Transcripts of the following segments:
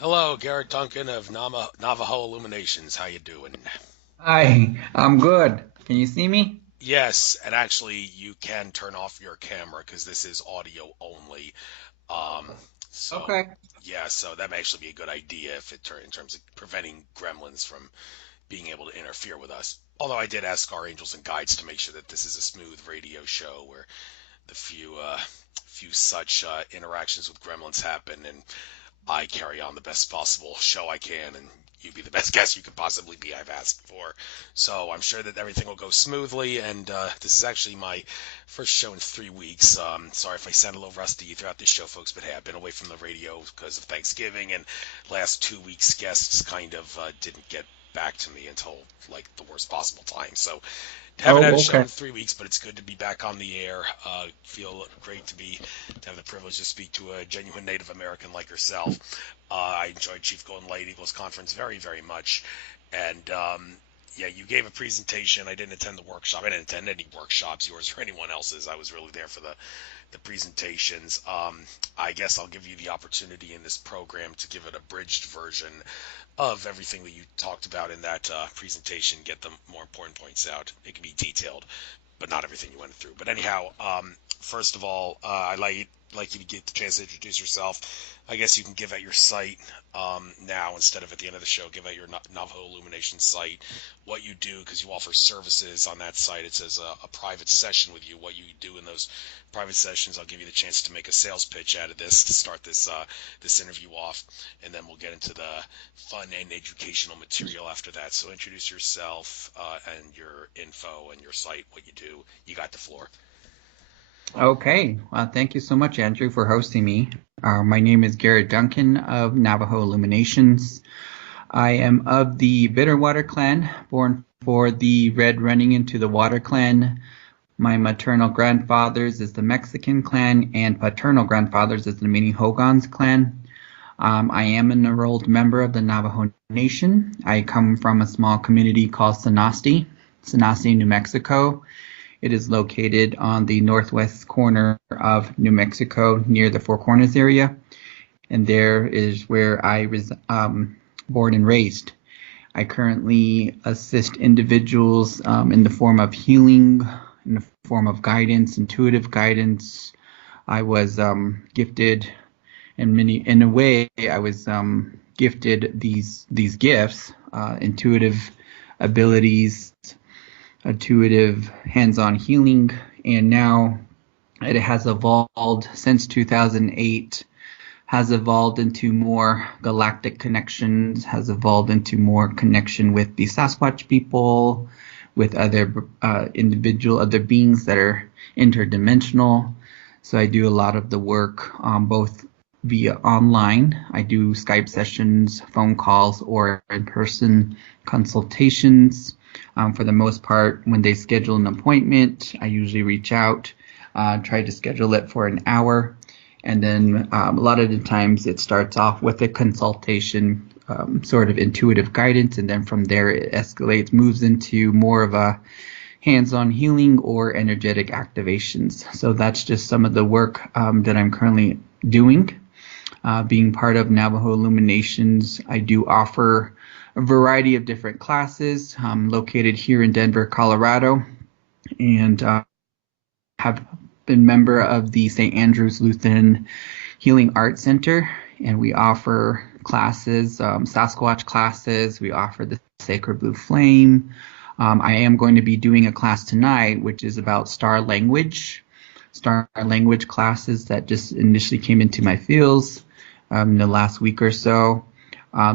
Hello, Garrett Duncan of Navajo Illuminations. How you doing? Hi, I'm good. Can you see me? Yes, and actually, you can turn off your camera because this is audio only. Um, so Okay. yeah, so that may actually be a good idea if in terms of preventing gremlins from being able to interfere with us. Although I did ask our angels and guides to make sure that this is a smooth radio show where the few such interactions with gremlins happen, and I carry on the best possible show I can, and you be the best guest you could possibly be. I've asked for, so I'm sure that everything will go smoothly. And this is actually my first show in 3 weeks. Sorry if I sound a little rusty throughout this show, folks, but hey, I've been away from the radio because of Thanksgiving, and last 2 weeks guests kind of didn't get back to me until like the worst possible time. So haven't had a Oh, show okay. in 3 weeks, but it's good to be back on the air. Feel great to have the privilege to speak to a genuine Native American like yourself. I enjoyed Chief Golden Light Eagles conference very, very much, and yeah, you gave a presentation. I didn't attend the workshop. I didn't attend any workshops, yours or anyone else's. I was really there for the presentations. I guess I'll give you the opportunity in this program to give it a bridged version of everything that you talked about in that presentation, get the more important points out. It can be detailed, but not everything you went through. But anyhow, first of all, I'd like you to get the chance to introduce yourself. I guess you can give out your site now instead of at the end of the show. Give out your Navajo Illumination site, what you do, because you offer services on that site. It says a private session with you, what you do in those private sessions. I'll give you the chance to make a sales pitch out of this to start this interview off, and then we'll get into the fun and educational material after that. So introduce yourself and your info and your site, what you do. You got the floor. Okay. Thank you so much, Andrew, for hosting me. My name is Garrett Duncan of Navajo Illuminations. I am of the Bitterwater clan, born for the Red Running into the Water clan. My maternal grandfathers is the Mexican clan, and paternal grandfathers is the Many Hogans clan. I am an enrolled member of the Navajo Nation. I come from a small community called Sanostee, New Mexico. It is located on the northwest corner of New Mexico near the Four Corners area, and there is where I was born and raised. I currently assist individuals in the form of healing, in the form of guidance, intuitive guidance. I was gifted in a way, I was gifted these gifts, intuitive abilities, intuitive hands-on healing, and now it has evolved since 2008, has evolved into more galactic connections, has evolved into more connection with the Sasquatch people, with other other beings that are interdimensional. So I do a lot of the work both via online. I do Skype sessions, phone calls, or in-person consultations. For the most part, when they schedule an appointment, I usually reach out, try to schedule it for an hour. And then a lot of the times it starts off with a consultation, sort of intuitive guidance, and then from there it escalates, moves into more of a hands-on healing or energetic activations. So that's just some of the work that I'm currently doing. Being part of Navajo Illuminations, I do offer a variety of different classes. I'm located here in Denver, Colorado, and have been member of the St. Andrew's Lutheran Healing Arts Center, and we offer classes, Sasquatch classes. We offer the Sacred Blue Flame. I am going to be doing a class tonight, which is about star language classes that just initially came into my fields in the last week or so.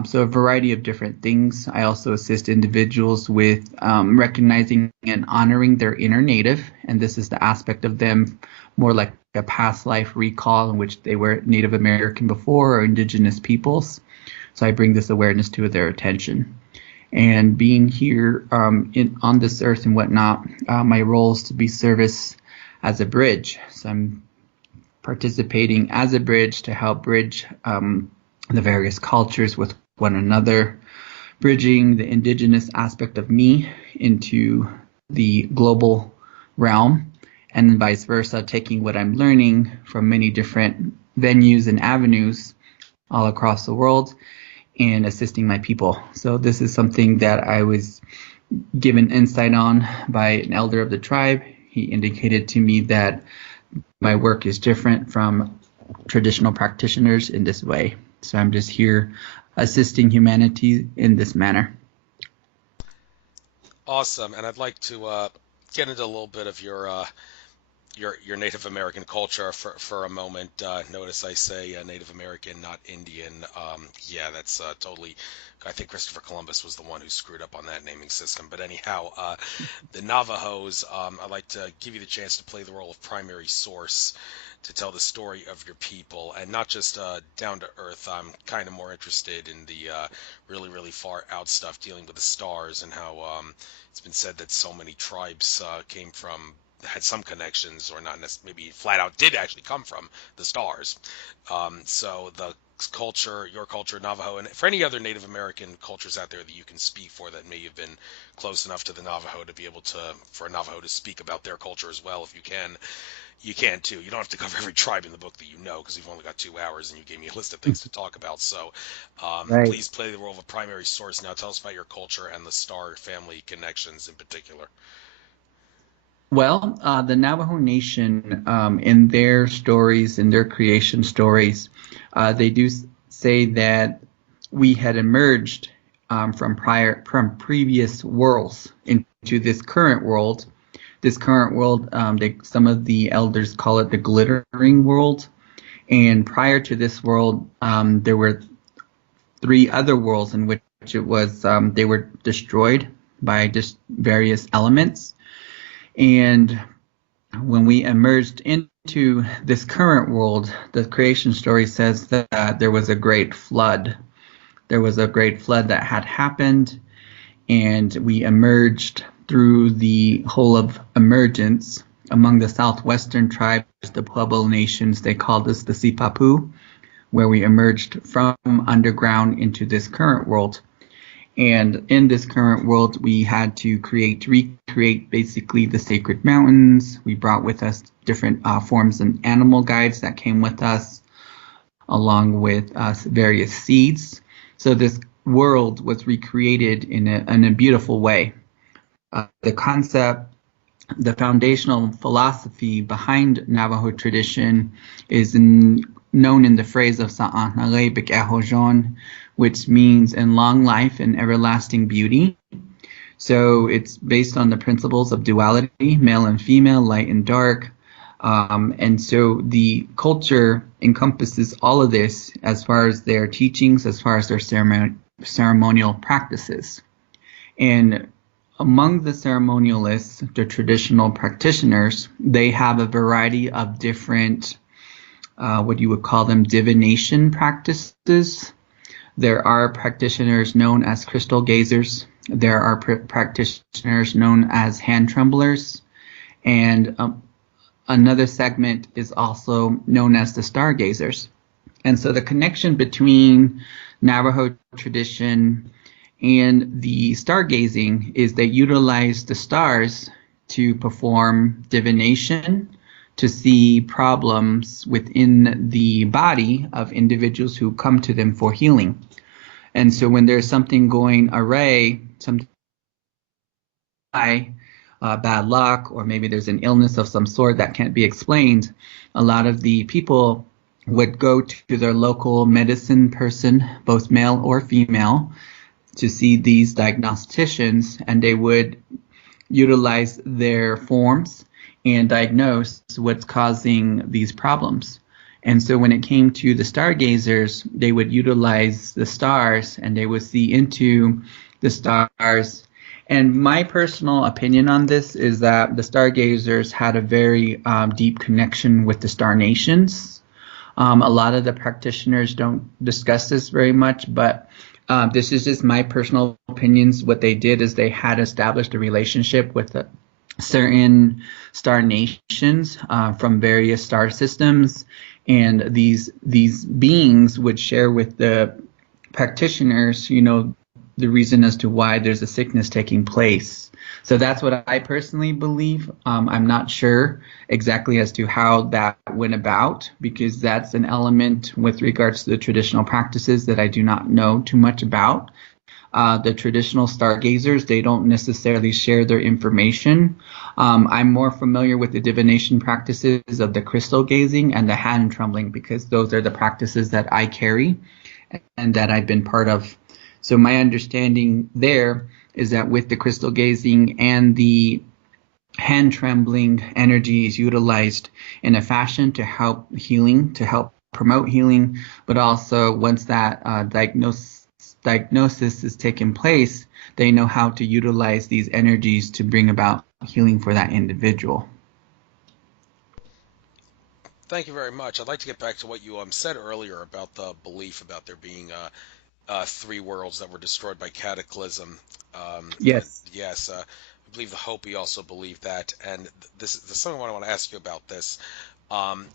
So a variety of different things. I also assist individuals with recognizing and honoring their inner native, and this is the aspect of them more like a past life recall in which they were Native American before or indigenous peoples. So I bring this awareness to their attention. And being here on this earth and whatnot, my role is to be service as a bridge. So I'm participating as a bridge to help bridge the various cultures with one another, bridging the indigenous aspect of me into the global realm, and then vice versa, taking what I'm learning from many different venues and avenues all across the world and assisting my people. So this is something that I was given insight on by an elder of the tribe. He indicated to me that my work is different from traditional practitioners in this way. So I'm just here assisting humanity in this manner. Awesome. And I'd like to get into a little bit of your Native American culture for a moment. Notice I say Native American, not Indian. Yeah, that's totally. I think Christopher Columbus was the one who screwed up on that naming system. But anyhow, the Navajos. I'd like to give you the chance to play the role of primary source to tell the story of your people, and not just down to earth. I'm kind of more interested in the really, really far out stuff dealing with the stars and how it's been said that so many tribes came from had some connections, or not necessarily, maybe flat out did actually come from the stars. So the culture, your culture, Navajo, and for any other Native American cultures out there that you can speak for that may have been close enough to the Navajo to be able to, for a Navajo to speak about their culture as well, if you can. You can too. You don't have to cover every tribe in the book that you know, because we've only got 2 hours and you gave me a list of things to talk about. So Right. please play the role of a primary source. Now tell us about your culture and the star family connections in particular. Well, the Navajo Nation, in their stories, in their creation stories, they do say that we had emerged from previous worlds into this current world. This current world, some of the elders call it the glittering world. And prior to this world, there were 3 other worlds in which it was they were destroyed by just various elements. And when we emerged into this current world, the creation story says that there was a great flood. There was a great flood that had happened, and we emerged through the whole of emergence among the southwestern tribes, the Pueblo nations. They called us the Sipapu, where we emerged from underground into this current world. And in this current world, we had to recreate basically the sacred mountains. We brought with us different forms and animal guides that came with us, along with various seeds. So this world was recreated in a beautiful way. The concept, the foundational philosophy behind Navajo tradition is known in the phrase of Sa'ah Naaghai Bik'eh Hozho, which means in long life and everlasting beauty. So it's based on the principles of duality, male and female, light and dark. And so the culture encompasses all of this as far as their teachings, as far as their ceremonial practices. And among the ceremonialists, the traditional practitioners, they have a variety of different, what you would call them, divination practices. There are practitioners known as crystal gazers. There are practitioners known as hand tremblers. And another segment is also known as the stargazers. And so the connection between Navajo tradition and the stargazing is they utilize the stars to perform divination, to see problems within the body of individuals who come to them for healing. And so when there's something going awry, some bad luck, or maybe there's an illness of some sort that can't be explained, a lot of the people would go to their local medicine person, both male or female, to see these diagnosticians, and they would utilize their forms and diagnose what's causing these problems. And so when it came to the stargazers, they would utilize the stars and they would see into the stars. And my personal opinion on this is that the stargazers had a very deep connection with the star nations. A lot of the practitioners don't discuss this very much, but this is just my personal opinions. What they did is they had established a relationship with certain star nations from various star systems, and these beings would share with the practitioners, the reason as to why there's a sickness taking place. So that's what I personally believe. I'm not sure exactly as to how that went about, because that's an element with regards to the traditional practices that I do not know too much about. The traditional stargazers, they don't necessarily share their information. I'm more familiar with the divination practices of the crystal gazing and the hand trembling, because those are the practices that I carry and that I've been part of. So my understanding there is that with the crystal gazing and the hand trembling, energy is utilized in a fashion to help healing, to help promote healing, but also once that diagnosis is taking place, they know how to utilize these energies to bring about healing for that individual. Thank you very much. I'd like to get back to what you said earlier about the belief about there being three worlds that were destroyed by cataclysm. And Yes. yes, I believe the Hopi also believe that. And this is something I want to ask you about this. Um,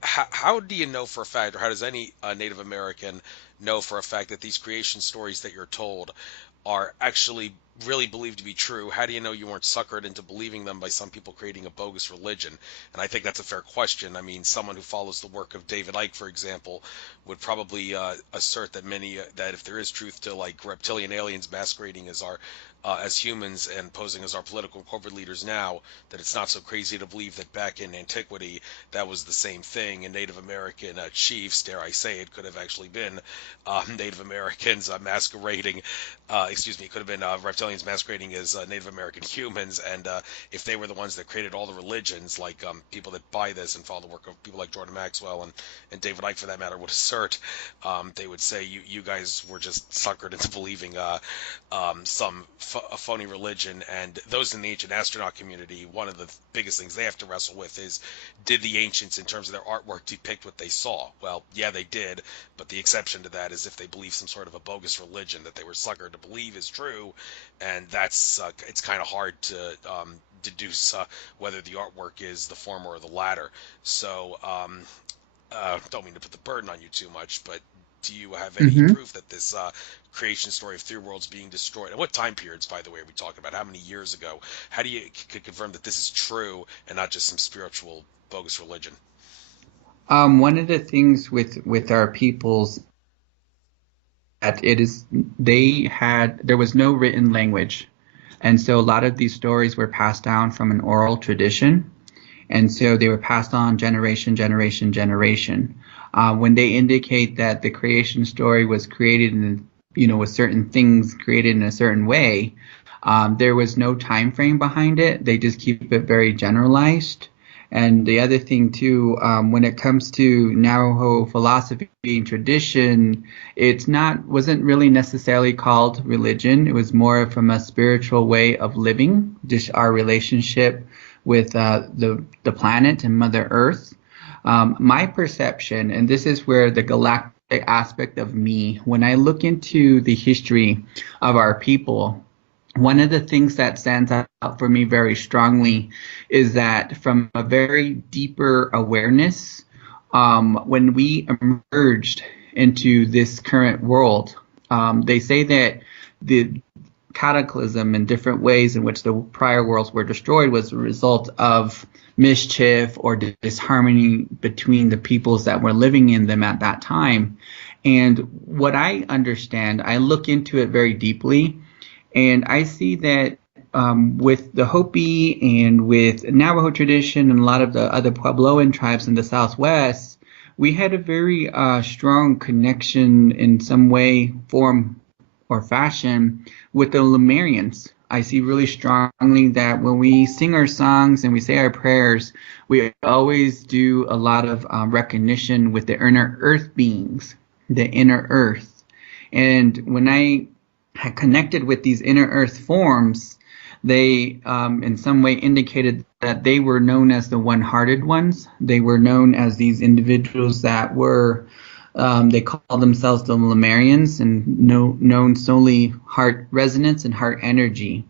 how do you know for a fact, or how does any Native American know for a fact that these creation stories that you're told are actually really believed to be true? How do you know you weren't suckered into believing them by some people creating a bogus religion? And I think that's a fair question. I mean, someone who follows the work of David Icke, for example, would probably assert that that if there is truth to like reptilian aliens masquerading as our as humans and posing as our political and corporate leaders now, that it's not so crazy to believe that back in antiquity that was the same thing, and Native American chiefs, dare I say it, could have actually been Native Americans masquerading, it could have been reptilians masquerading as Native American humans, and if they were the ones that created all the religions, like people that buy this and follow the work of people like Jordan Maxwell and David Icke, for that matter, would assert, they would say you guys were just suckered into believing a phony religion. And those in the ancient astronaut community, one of the biggest things they have to wrestle with is, did the ancients, in terms of their artwork, depict what they saw? Well, yeah, they did, but the exception to that is if they believe some sort of a bogus religion that they were suckered to believe is true, and that's it's kind of hard to deduce whether the artwork is the former or the latter. So don't mean to put the burden on you too much, but do you have any Mm-hmm. proof that this creation story of three worlds being destroyed, and what time periods, by the way, are we talking about? How many years ago? How do you confirm that this is true and not just some spiritual bogus religion? One of the things with our peoples, that there was no written language, and so a lot of these stories were passed down from an oral tradition, and so they were passed on generation, generation, generation. When they indicate that the creation story was created with certain things created in a certain way, there was no time frame behind it. They just keep it very generalized. And the other thing too, when it comes to Navajo philosophy and tradition, wasn't really necessarily called religion. It was more from a spiritual way of living, just our relationship with the planet and Mother Earth. My perception, and this is where the galactic aspect of me, when I look into the history of our people, one of the things that stands out for me very strongly is that from a very deeper awareness, when we emerged into this current world, they say that the cataclysm and different ways in which the prior worlds were destroyed was a result of mischief or disharmony between the peoples that were living in them at that time. And what I understand, I look into it very deeply, and I see that with the Hopi and with Navajo tradition and a lot of the other Puebloan tribes in the Southwest, we had a very strong connection in some way, form, or fashion with the Lemurians. I see really strongly that when we sing our songs and we say our prayers, we always do a lot of recognition with the inner earth beings, the inner earth. And when I had connected with these inner earth forms, they in some way indicated that they were known as the one-hearted ones. They were known as these individuals that were they call themselves the Lemurians, and known solely heart resonance and heart energy.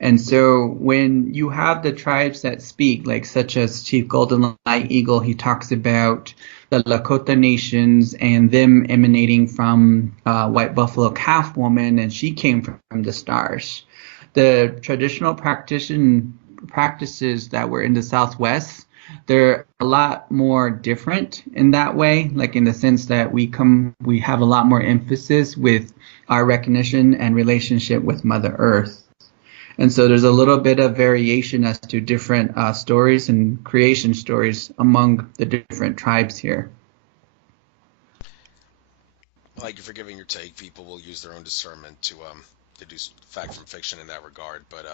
And so when you have the tribes that speak, like such as Chief Golden Light Eagle, he talks about the Lakota nations and them emanating from White Buffalo Calf Woman, and she came from the stars. The traditional practices that were in the Southwest, they're a lot more different in that way, like in the sense that we have a lot more emphasis with our recognition and relationship with Mother Earth. And so there's a little bit of variation as to different stories and creation stories among the different tribes here. Thank you for giving your take. People will use their own discernment to deduce fact from fiction in that regard. But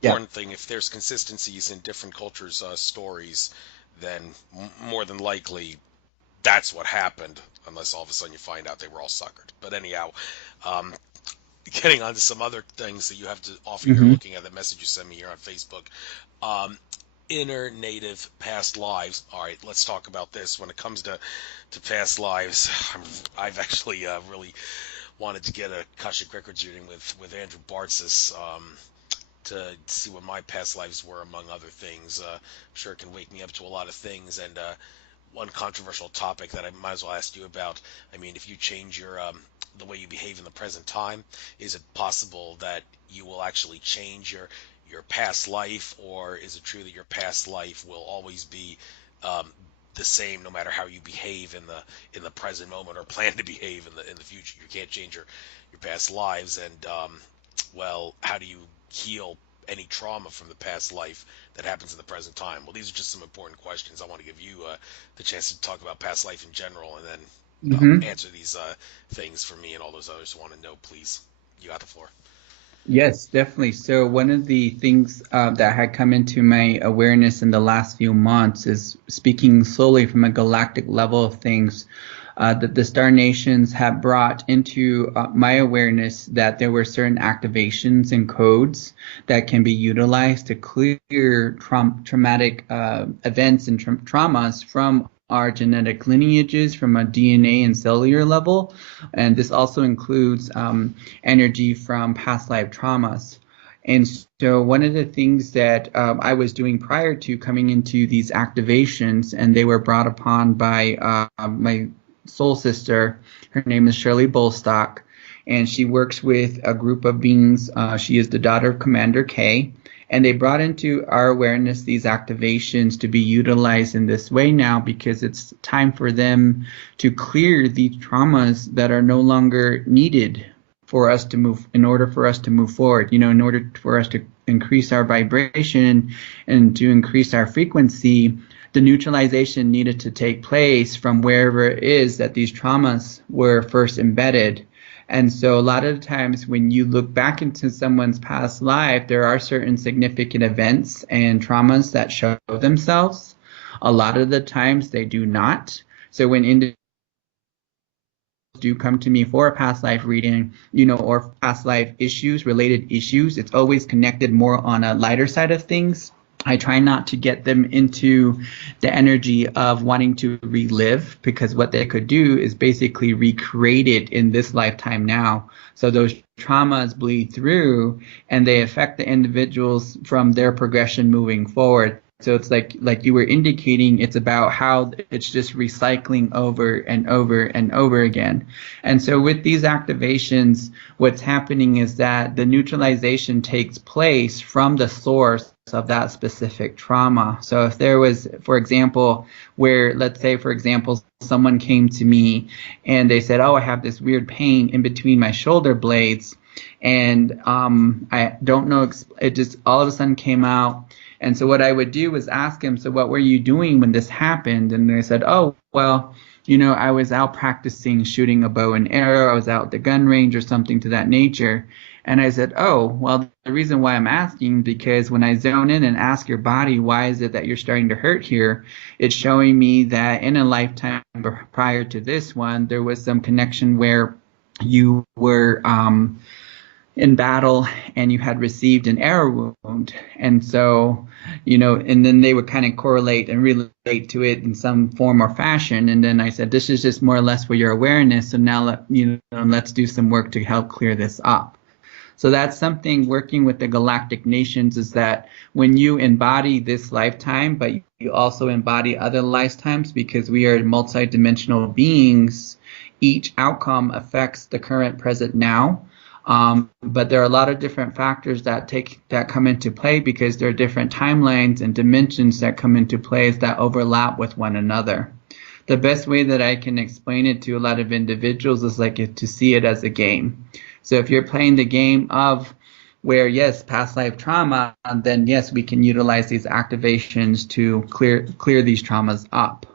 Yeah. important thing, if there's consistencies in different cultures' stories, then more than likely that's what happened, unless all of a sudden you find out they were all suckered. But anyhow, um, getting on to some other things that you have to offer here, Mm-hmm. looking at the message you sent me here on Facebook. Um, Inner native past lives. All right, let's talk about this. When it comes to past lives, I've actually really wanted to get a Akashic Records reading with Andrew Bartzis, to see what my past lives were, among other things. I'm sure it can wake me up to a lot of things. And one controversial topic that I might as well ask you about. I mean, if you change your the way you behave in the present time, is it possible that you will actually change your past life, or is it true that your past life will always be um, the same no matter how you behave in the present moment, or plan to behave in the future? You can't change your past lives, and well, how do you heal any trauma from the past life that happens in the present time? Well, these are just some important questions. I want to give you the chance to talk about past life in general, and then Mm-hmm. answer these things for me and all those others who want to know. Please, you got the floor. Yes, definitely. So one of the things that had come into my awareness in the last few months is speaking solely from a galactic level of things, that the Star Nations have brought into my awareness that there were certain activations and codes that can be utilized to clear traumatic events and traumas from our genetic lineages from a DNA and cellular level. And this also includes energy from past life traumas. And so one of the things that I was doing prior to coming into these activations, and they were brought upon by my soul sister, her name is Shirley Bolstock, and she works with a group of beings. She is the daughter of Commander K. And they brought into our awareness these activations to be utilized in this way now, because it's time for them to clear these traumas that are no longer needed for us to move, in order for us to move forward, in order for us to increase our vibration and to increase our frequency. The neutralization needed to take place from wherever it is that these traumas were first embedded. And so a lot of the times when you look back into someone's past life, there are certain significant events and traumas that show themselves. A lot of the times they do not. So when individuals do come to me for a past life reading, or past life issues, related issues, it's always connected more on a lighter side of things. I try not to get them into the energy of wanting to relive, because what they could do is basically recreate it in this lifetime now. So those traumas bleed through and they affect the individuals from their progression moving forward. So it's like you were indicating, it's about how it's just recycling over and over and over again. And so with these activations, what's happening is that the neutralization takes place from the source of that specific trauma. So if there was, for example, where, let's say, for example, someone came to me and they said, oh, I have this weird pain in between my shoulder blades, and I don't know, it just all of a sudden came out. And so what I would do was ask him, so what were you doing when this happened? And they said, oh, well, I was out practicing shooting a bow and arrow. I was out at the gun range or something to that nature. And I said, oh, well, the reason why I'm asking, because when I zone in and ask your body, why is it that you're starting to hurt here? It's showing me that in a lifetime prior to this one, there was some connection where you were in battle and you had received an arrow wound. And so, and then they would kind of correlate and relate to it in some form or fashion. And then I said, this is just more or less for your awareness. So now let's do some work to help clear this up. So that's something working with the galactic nations is that when you embody this lifetime, but you also embody other lifetimes because we are multidimensional beings, each outcome affects the current present now. But there are a lot of different factors that come into play because there are different timelines and dimensions that come into place that overlap with one another. The best way that I can explain it to a lot of individuals is like to see it as a game. So if you're playing the game of where, yes, past life trauma, then yes, we can utilize these activations to clear these traumas up.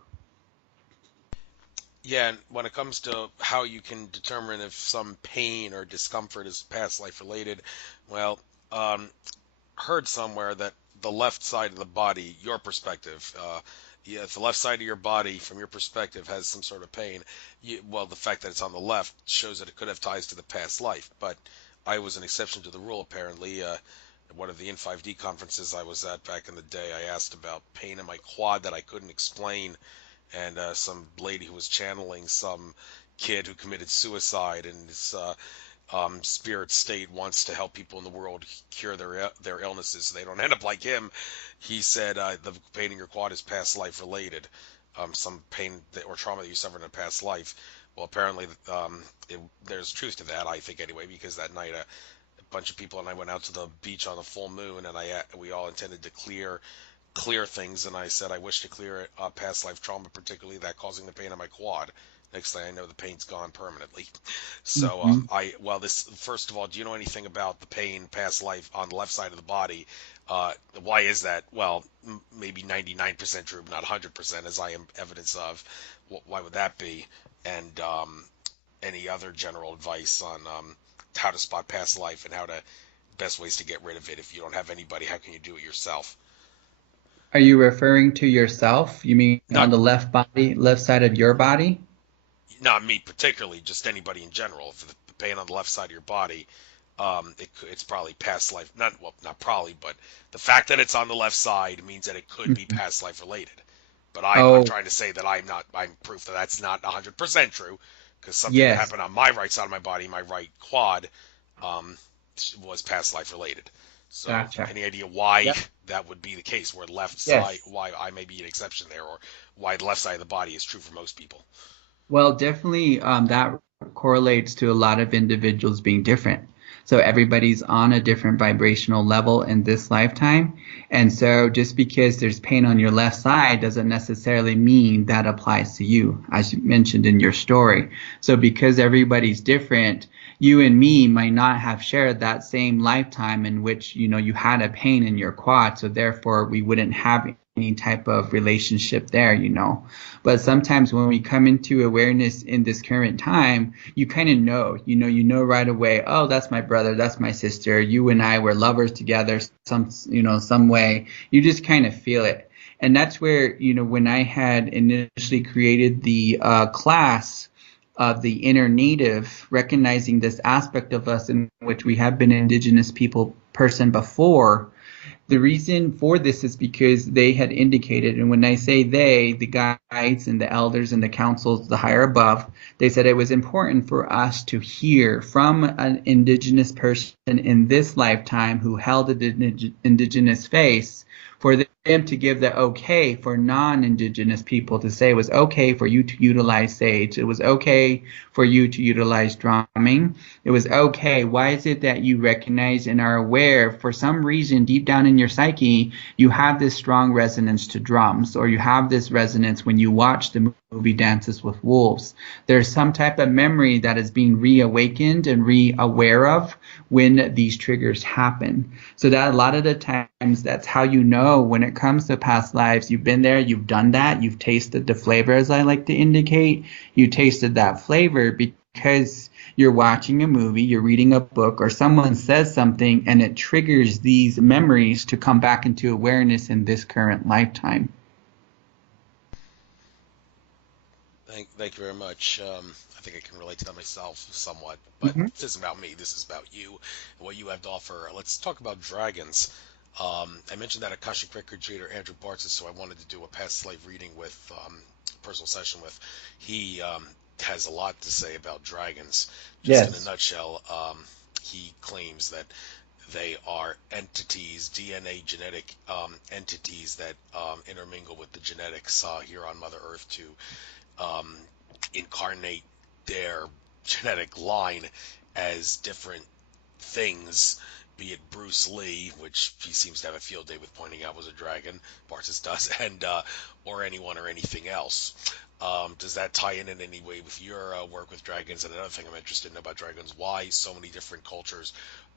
Yeah, and when it comes to how you can determine if some pain or discomfort is past life related, well, um, heard somewhere that the left side of the body, your perspective, yeah, if the left side of your body, from your perspective, has some sort of pain, well, the fact that it's on the left shows that it could have ties to the past life. But I was an exception to the rule, apparently. At one of the N5D conferences I was at back in the day, I asked about pain in my quad that I couldn't explain, and some lady who was channeling some kid who committed suicide, and his spirit state wants to help people in the world cure their illnesses so they don't end up like him. He said the pain in your quad is past life related, some pain or trauma that you suffered in a past life. Well, apparently there's truth to that, I think, anyway, because that night a bunch of people and I went out to the beach on a full moon, and we all intended to clear things, and I said I wish to clear past life trauma, particularly that causing the pain in my quad. Next thing I know, the pain's gone permanently. So Mhm. this first of all, do you know anything about the pain past life on the left side of the body? Why is that? Well, maybe 99% true, but not 100%, as I am evidence of. Why would that be? And any other general advice on how to spot past life and how to best ways to get rid of it if you don't have anybody? How can you do it yourself? Are you referring to yourself? You mean on Not the left side of your body? not me particularly, just anybody in general. If the pain on the left side of your body, it's probably past life. Not probably, but the fact that it's on the left side means that it could be Mhm. past life related. But I'm Oh, trying to say that I'm proof that that's not 100% true, because something that yes, happened on my right side of my body, my right quad, um, was past life related. So, gotcha. any idea why Yep. that would be the case? Where left side, Yes. why I may be an exception there, or why the left side of the body is true for most people? Well, definitely that correlates to a lot of individuals being different. So everybody's on a different vibrational level in this lifetime. And so just because there's pain on your left side doesn't necessarily mean that applies to you, as you mentioned in your story. So because everybody's different, you and me might not have shared that same lifetime in which, you had a pain in your quad. So therefore we wouldn't have any type of relationship there. But sometimes when we come into awareness in this current time, you kind of know right away, oh, that's my brother, that's my sister. You and I were lovers together some way. You just kind of feel it. And that's where, when I had initially created the class of the inner native, recognizing this aspect of us in which we have been an indigenous people person before, the reason for this is because they had indicated, and when I say they, the guides and the elders and the councils, the higher above, they said it was important for us to hear from an indigenous person in this lifetime who held an indigenous face, for them to give the okay for non-indigenous people to say it was okay for you to utilize sage. It was okay for you to utilize drumming. It was okay. Why is it that you recognize and are aware for some reason deep down in your psyche, you have this strong resonance to drums, or you have this resonance when you watch the movie Dances with Wolves? There's some type of memory that is being reawakened and re-aware of when these triggers happen. So that a lot of the times that's how you know when it comes to past lives, you've been there, you've done that, you've tasted the flavor, as I like to indicate. You tasted that flavor because you're watching a movie, you're reading a book, or someone says something and it triggers these memories to come back into awareness in this current lifetime. Thank you very much. I think I can relate to that myself somewhat, but Mhm. this isn't about me. This is about you and what you have to offer. Let's talk about dragons. I mentioned that Akashic Record reader Andrew Bartz, so I wanted to do a past life reading with personal session with. He has a lot to say about dragons. Just in a Yes. nutshell, he claims that they are entities, DNA genetic entities that intermingle with the genetics here on Mother Earth to um, incarnate their genetic line as different things, be it Bruce Lee, which he seems to have a field day with pointing out was a dragon, Bartis does, and or anyone or anything else. Does that tie in any way with your work with dragons? And another thing I'm interested in about dragons, why so many different cultures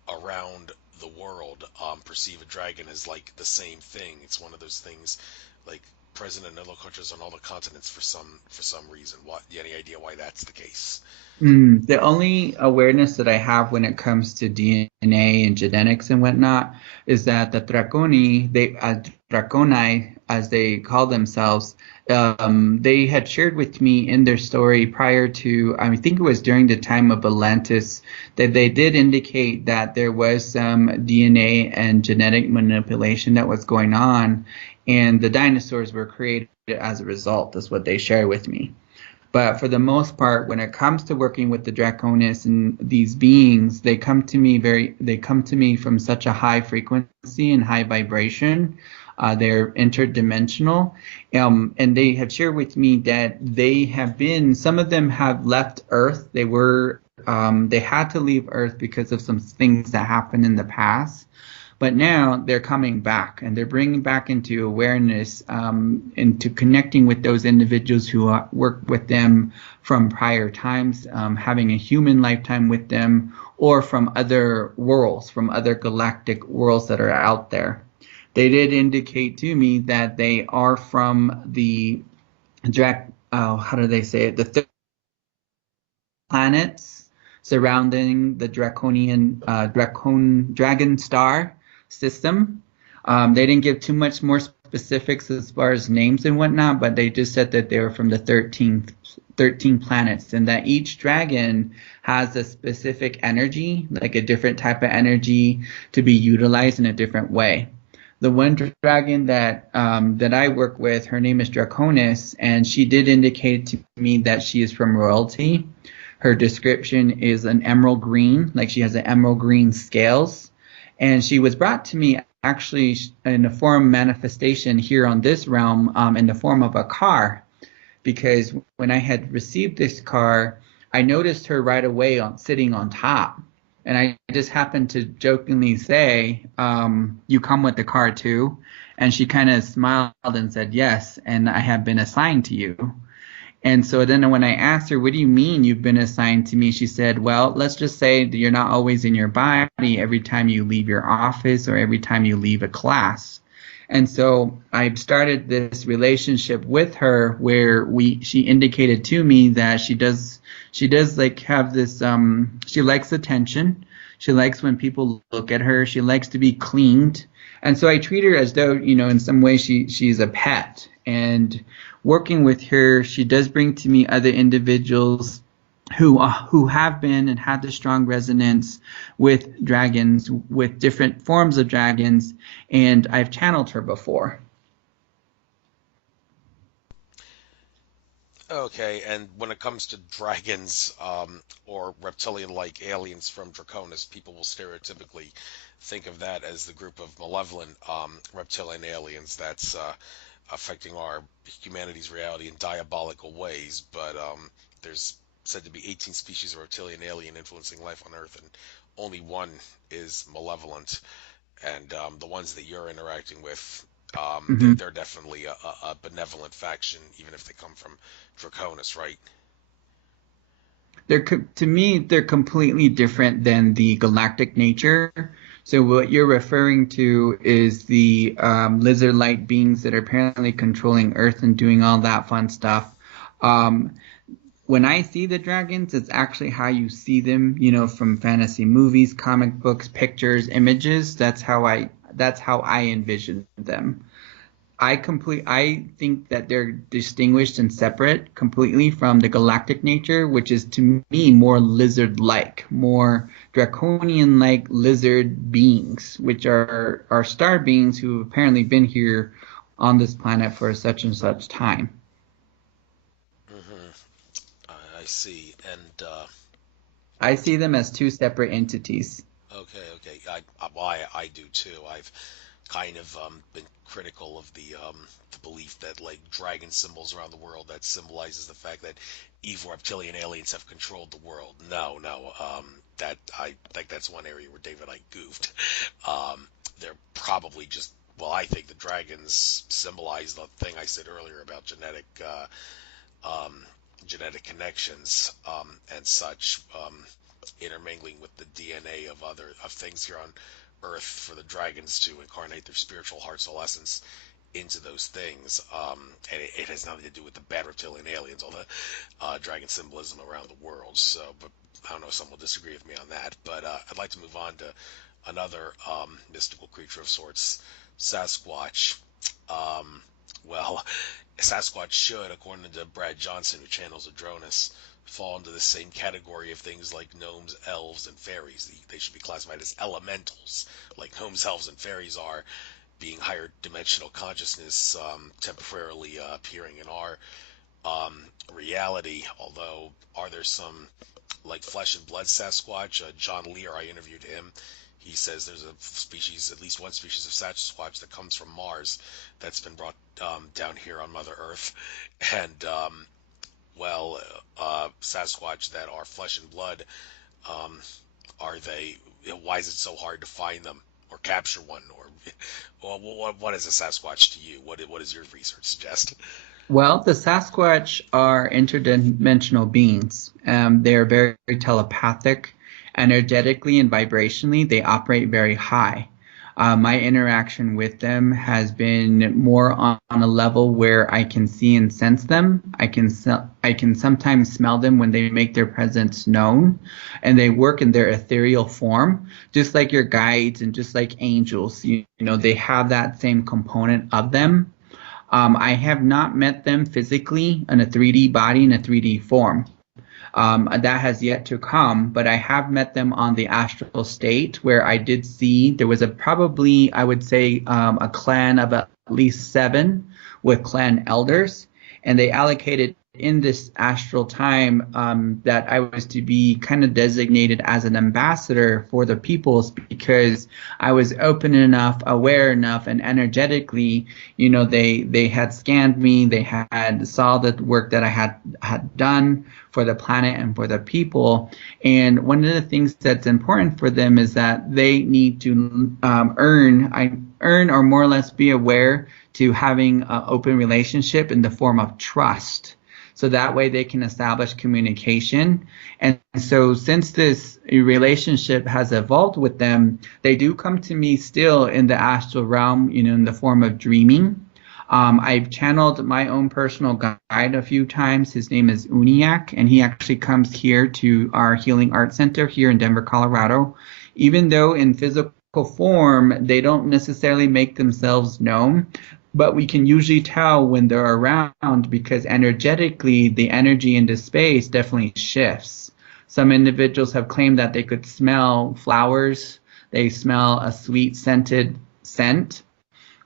around the world perceive a dragon as like the same thing. It's one of those things like present in other cultures on all the continents for some reason. What? Any idea why that's the case? The only awareness that I have when it comes to DNA and genetics and whatnot is that the Draconi, as they call themselves, they had shared with me in their story prior to, I think it was during the time of Atlantis, that they did indicate that there was some DNA and genetic manipulation that was going on, and the dinosaurs were created as a result, is what they share with me. But for the most part, when it comes to working with the Draconis and these beings, they come to me from such a high frequency and high vibration. They're interdimensional. And they have shared with me that some of them have left Earth. They had to leave Earth because of some things that happened in the past. But now they're coming back and they're bringing back into awareness, into connecting with those individuals who worked with them from prior times, having a human lifetime with them, or from other worlds, from other galactic worlds that are out there. They did indicate to me that they are from the how do they say it? The planets surrounding the dragon star system. They didn't give too much more specifics as far as names and whatnot, but they just said that they were from the 13 planets, and that each dragon has a specific energy, like a different type of energy to be utilized in a different way. The one dragon that I work with, her name is Draconis, and she did indicate to me that she is from royalty. Her description is an emerald green, like she has an emerald green scales. And she was brought to me actually in a form manifestation here on this realm, in the form of a car. Because when I had received this car, I noticed her right away sitting on top. And I just happened to jokingly say, you come with the car too? And she kind of smiled and said, yes, and I have been assigned to you. And so then when I asked her, what do you mean you've been assigned to me? She said, well, let's just say that you're not always in your body every time you leave your office or every time you leave a class. And so I started this relationship with her where she indicated to me that she does like have this, she likes attention. She likes when people look at her. She likes to be cleaned. And so I treat her as though, in some way she's a pet. And working with her, she does bring to me other individuals who have been and had the strong resonance with dragons, with different forms of dragons, and I've channeled her before. Okay, and when it comes to dragons or reptilian-like aliens from Draconis, people will stereotypically think of that as the group of malevolent reptilian aliens that's affecting our humanity's reality in diabolical ways. But there's said to be 18 species of reptilian alien influencing life on Earth, and only one is malevolent. And the ones that you're interacting with, Mm-hmm. they're definitely a benevolent faction, even if they come from Draconis, right? To me, they're completely different than the galactic nature. So what you're referring to is the lizard-like beings that are apparently controlling Earth and doing all that fun stuff. Um, when I see the dragons, it's actually how you see them, from fantasy movies, comic books, pictures, images. That's how I envision them. I think that they're distinguished and separate completely from the galactic nature, which is to me more lizard-like, more draconian-like lizard beings, which are star beings who have apparently been here on this planet for such and such time. Hmm. I see. And I see them as two separate entities. Okay, okay. I do too. I've kind of been critical of the belief that like dragon symbols around the world that symbolizes the fact that evil reptilian aliens have controlled the world. No, no. That I think that's one area where David and I goofed. They're probably just well, I think the dragons symbolize the thing I said earlier about genetic connections and such, intermingling with the DNA of things here on Earth for the dragons to incarnate their spiritual heart soul essence into those things. And it has nothing to do with the bad reptilian aliens, all the dragon symbolism around the world. So, but I don't know if someone will disagree with me on that. But I'd like to move on to another mystical creature of sorts, Sasquatch. Um, well, Sasquatch should, according to Brad Johnson, who channels Adronis, fall into the same category of things like gnomes, elves, and fairies. They should be classified as elementals, like gnomes, elves, and fairies are, being higher dimensional consciousness temporarily appearing in our reality. Although, are there some like flesh and blood Sasquatch? John Lear, I interviewed him. He says there's a species, at least one species of Sasquatch that comes from Mars that's been brought down here on Mother Earth. And, Sasquatch that are flesh and blood, um, are they, why is it so hard to find them or capture one? Or what is a Sasquatch to you? What does your research suggest? Well, the Sasquatch are interdimensional beings. They are very telepathic. Energetically and vibrationally, they operate very high. My interaction with them has been more on a level where I can see and sense them. I can sometimes smell them when they make their presence known, and they work in their ethereal form, just like your guides and just like angels. You know, they have that same component of them. I have not met them physically in a 3D body, in a 3D form. That has yet to come, but I have met them on the astral state where I did see there was probably, I would say, a clan of at least 7 with clan elders, and they allocated in this astral time that I was to be kind of designated as an ambassador for the peoples because I was open enough, aware enough, and energetically, they had scanned me, they had saw the work that I had done for the planet and for the people. And one of the things that's important for them is that they need to earn or more or less be aware to having an open relationship in the form of trust. So that way they can establish communication. And so since this relationship has evolved with them, they do come to me still in the astral realm, in the form of dreaming. I've channeled my own personal guide a few times. His name is Uniac, and he actually comes here to our Healing Art Center here in Denver, Colorado. Even though in physical form, they don't necessarily make themselves known, but we can usually tell when they're around because energetically, the energy in the space definitely shifts. Some individuals have claimed that they could smell flowers, they smell a sweet scented scent,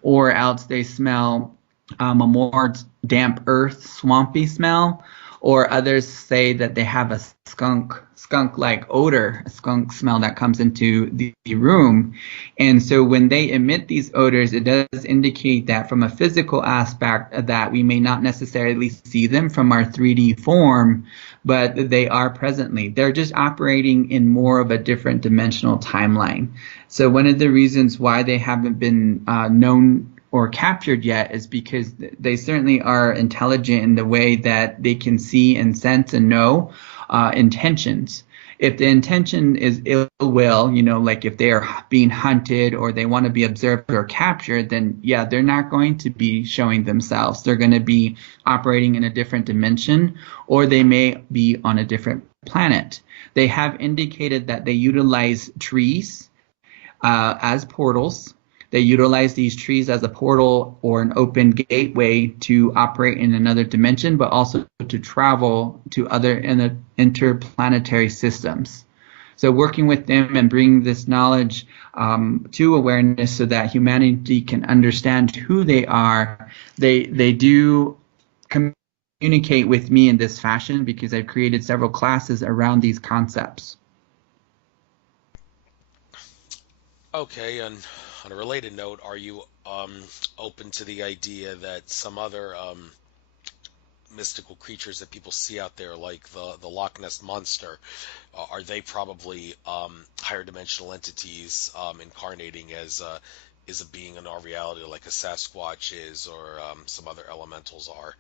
or else they smell a more damp earth, swampy smell, or others say that they have a skunk-like odor, a skunk smell that comes into the room. And so when they emit these odors, it does indicate that from a physical aspect that we may not necessarily see them from our 3D form, but they are presently. They're just operating in more of a different dimensional timeline. So one of the reasons why they haven't been known or captured yet is because they certainly are intelligent in the way that they can see and sense and know intentions. If the intention is ill will, like if they are being hunted or they want to be observed or captured, then yeah, they're not going to be showing themselves. They're going to be operating in a different dimension, or they may be on a different planet. They have indicated that they utilize trees as portals. They utilize these trees as a portal or an open gateway to operate in another dimension, but also to travel to other interplanetary systems. So working with them and bringing this knowledge to awareness so that humanity can understand who they are, they do communicate with me in this fashion because I've created several classes around these concepts. Okay, and on a related note, are you open to the idea that some other mystical creatures that people see out there, like the Loch Ness monster, are they probably higher dimensional entities incarnating as is a being in our reality, like a Sasquatch is, or some other elementals are,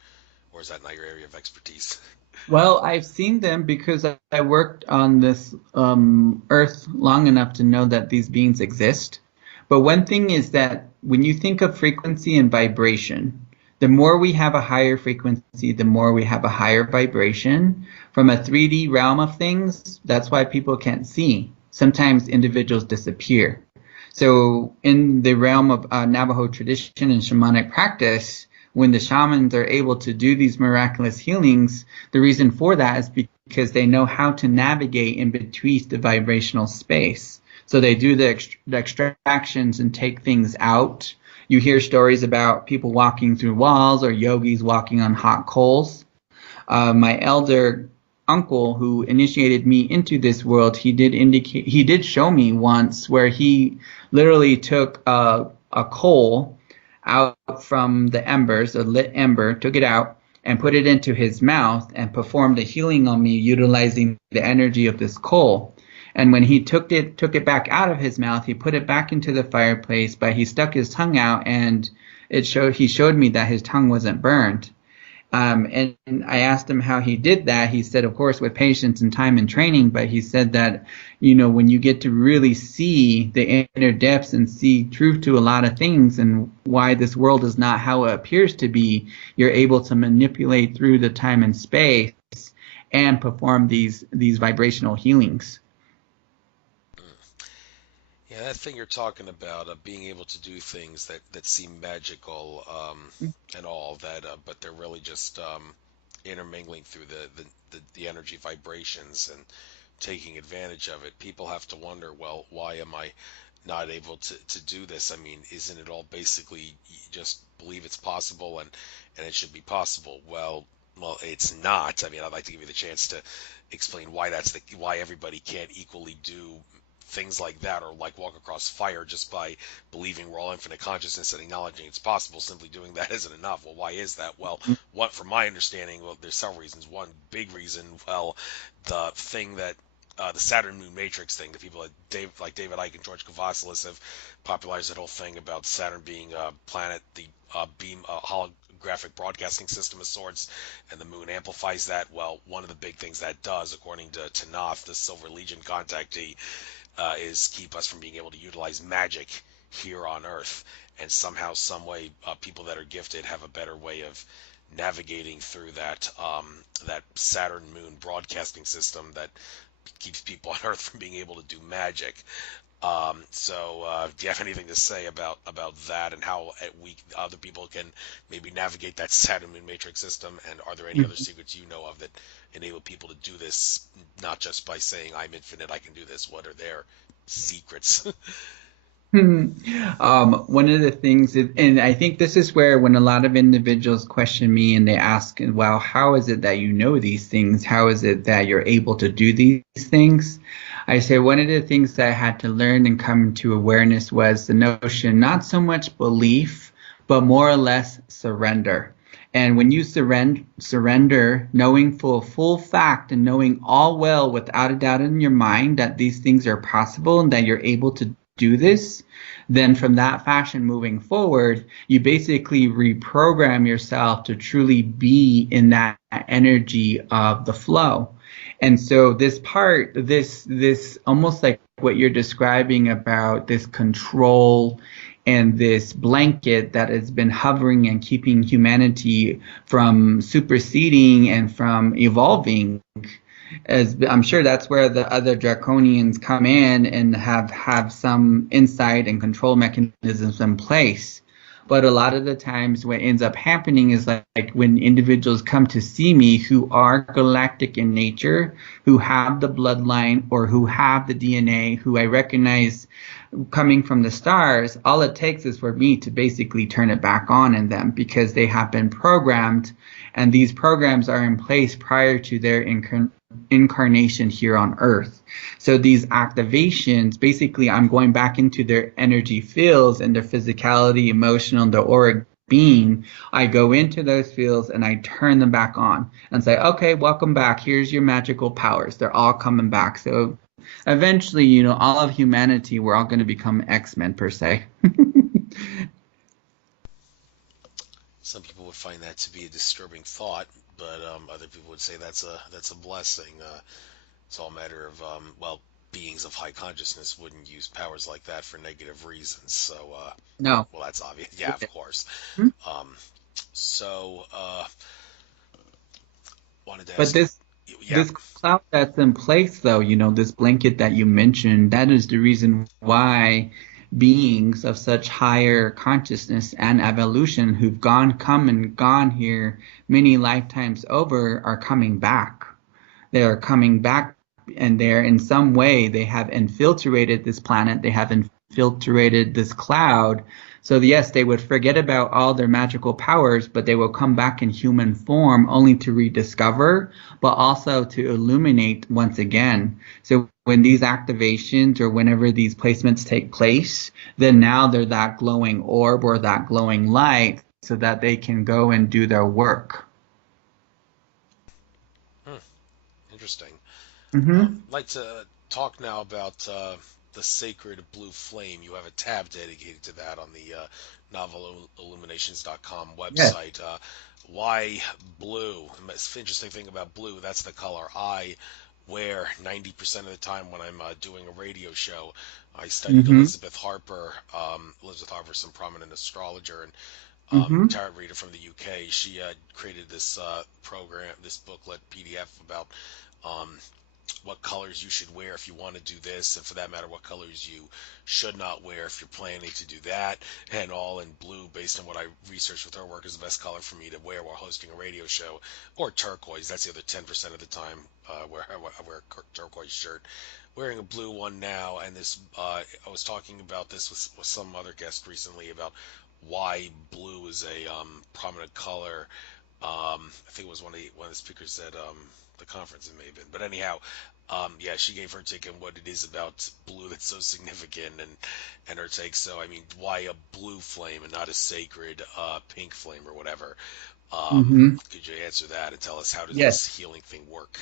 or is that not your area of expertise? Well, I've seen them because I worked on this earth long enough to know that these beings exist. But one thing is that when you think of frequency and vibration, the more we have a higher frequency, the more we have a higher vibration. From a 3D realm of things, that's why people can't see. Sometimes individuals disappear. So, in the realm of Navajo tradition and shamanic practice, when the shamans are able to do these miraculous healings, the reason for that is because they know how to navigate in between the vibrational space. So they do the extractions and take things out. You hear stories about people walking through walls or yogis walking on hot coals. My elder uncle who initiated me into this world, he did show me once where he literally took a coal out from the embers, a lit ember, took it out and put it into his mouth and performed a healing on me utilizing the energy of this coal. And when he took it back out of his mouth, he put it back into the fireplace, but he stuck his tongue out and he showed me that his tongue wasn't burned. And I asked him how he did that. He said, of course, with patience and time and training, but he said that, when you get to really see the inner depths and see truth to a lot of things and why this world is not how it appears to be, you're able to manipulate through the time and space and perform these vibrational healings. Yeah, that thing you're talking about, being able to do things that seem magical and all that, but they're really just intermingling through the energy vibrations and taking advantage of it. People have to wonder, well, why am I not able to do this? I mean, isn't it all basically just believe it's possible and it should be possible? Well, it's not. I mean, I'd like to give you the chance to explain why why everybody can't equally do things like that, or like walk across fire just by believing we're all infinite consciousness and acknowledging it's possible. Simply doing that isn't enough. Well, why is that? Well, what from my understanding, well, there's several reasons. One big reason, well, the thing that the Saturn Moon Matrix thing, the people like David Icke and George Kavasilis have popularized that whole thing about Saturn being a planet, the beam holographic broadcasting system of sorts, and the moon amplifies that. Well, one of the big things that does, according to Tanath, the Silver Legion contactee, is keep us from being able to utilize magic here on Earth. And somehow, some way, people that are gifted have a better way of navigating through that Saturn Moon broadcasting system that keeps people on Earth from being able to do magic. Do you have anything to say about that and how other people can maybe navigate that Saturn Moon Matrix system? And are there any other secrets you know of that enable people to do this, not just by saying I'm infinite, I can do this? What are their secrets? One of the things, and I think this is where when a lot of individuals question me and they ask, well, how is it that you know these things? How is it that you're able to do these things? I say one of the things that I had to learn and come to awareness was the notion, not so much belief, but more or less surrender. And when you surrender, knowing full fact and knowing all well without a doubt in your mind that these things are possible and that you're able to do this, then from that fashion moving forward, you basically reprogram yourself to truly be in that energy of the flow. And so this almost like what you're describing about this control and this blanket that has been hovering and keeping humanity from superseding and from evolving, as I'm sure that's where the other draconians come in and have some insight and control mechanisms in place. But a lot of the times what ends up happening is like when individuals come to see me who are galactic in nature, who have the bloodline or who have the DNA, who I recognize coming from the stars, all it takes is for me to basically turn it back on in them because they have been programmed, and these programs are in place prior to their incarnation here on Earth. So these activations, basically, I'm going back into their energy fields and their physicality, emotional, the auric being. I go into those fields and I turn them back on and say, okay, welcome back. Here's your magical powers. They're all coming back. So eventually, all of humanity, we're all going to become X-Men per se. Some people would find that to be a disturbing thought, but other people would say that's a blessing. It's all a matter of well, beings of high consciousness wouldn't use powers like that for negative reasons. So, No. well, that's obvious. Yeah, of course. Um, so, wanted to But ask. Yeah. this cloud that's in place, though, this blanket that you mentioned, that is the reason why beings of such higher consciousness and evolution who've come and gone here many lifetimes over are coming back. They are coming back, and they're in some way they have infiltrated this planet. They have infiltrated this cloud. So yes, they would forget about all their magical powers, but they will come back in human form only to rediscover, but also to illuminate once again. So when these activations or whenever these placements take place, then now they're that glowing orb or that glowing light so that they can go and do their work. Hmm, interesting. Mm-hmm. I'd like to talk now about the sacred blue flame. You have a tab dedicated to that on the novelilluminations.com Yes. website. Why blue? The interesting thing about blue, that's the color I wear 90% of the time when I'm doing a radio show. I studied Mm-hmm. Elizabeth Harper. Elizabeth Harper, some prominent astrologer and Mm-hmm. tarot reader from the UK. She created this program, this booklet PDF about um, what colors you should wear if you want to do this, and for that matter, what colors you should not wear if you're planning to do that, and all in blue based on what I researched with her work is the best color for me to wear while hosting a radio show, or turquoise. That's the other 10% of the time where I wear a turquoise shirt. Wearing a blue one now, and this I was talking about this with some other guest recently about why blue is a prominent color. I think it was one of the speakers said the conference it may have been, but anyhow, yeah, she gave her take on what it is about blue that's so significant, and her take. So I mean, why a blue flame and not a sacred pink flame or whatever? Mm-hmm. Could you answer that and tell us how does Yes. this healing thing work?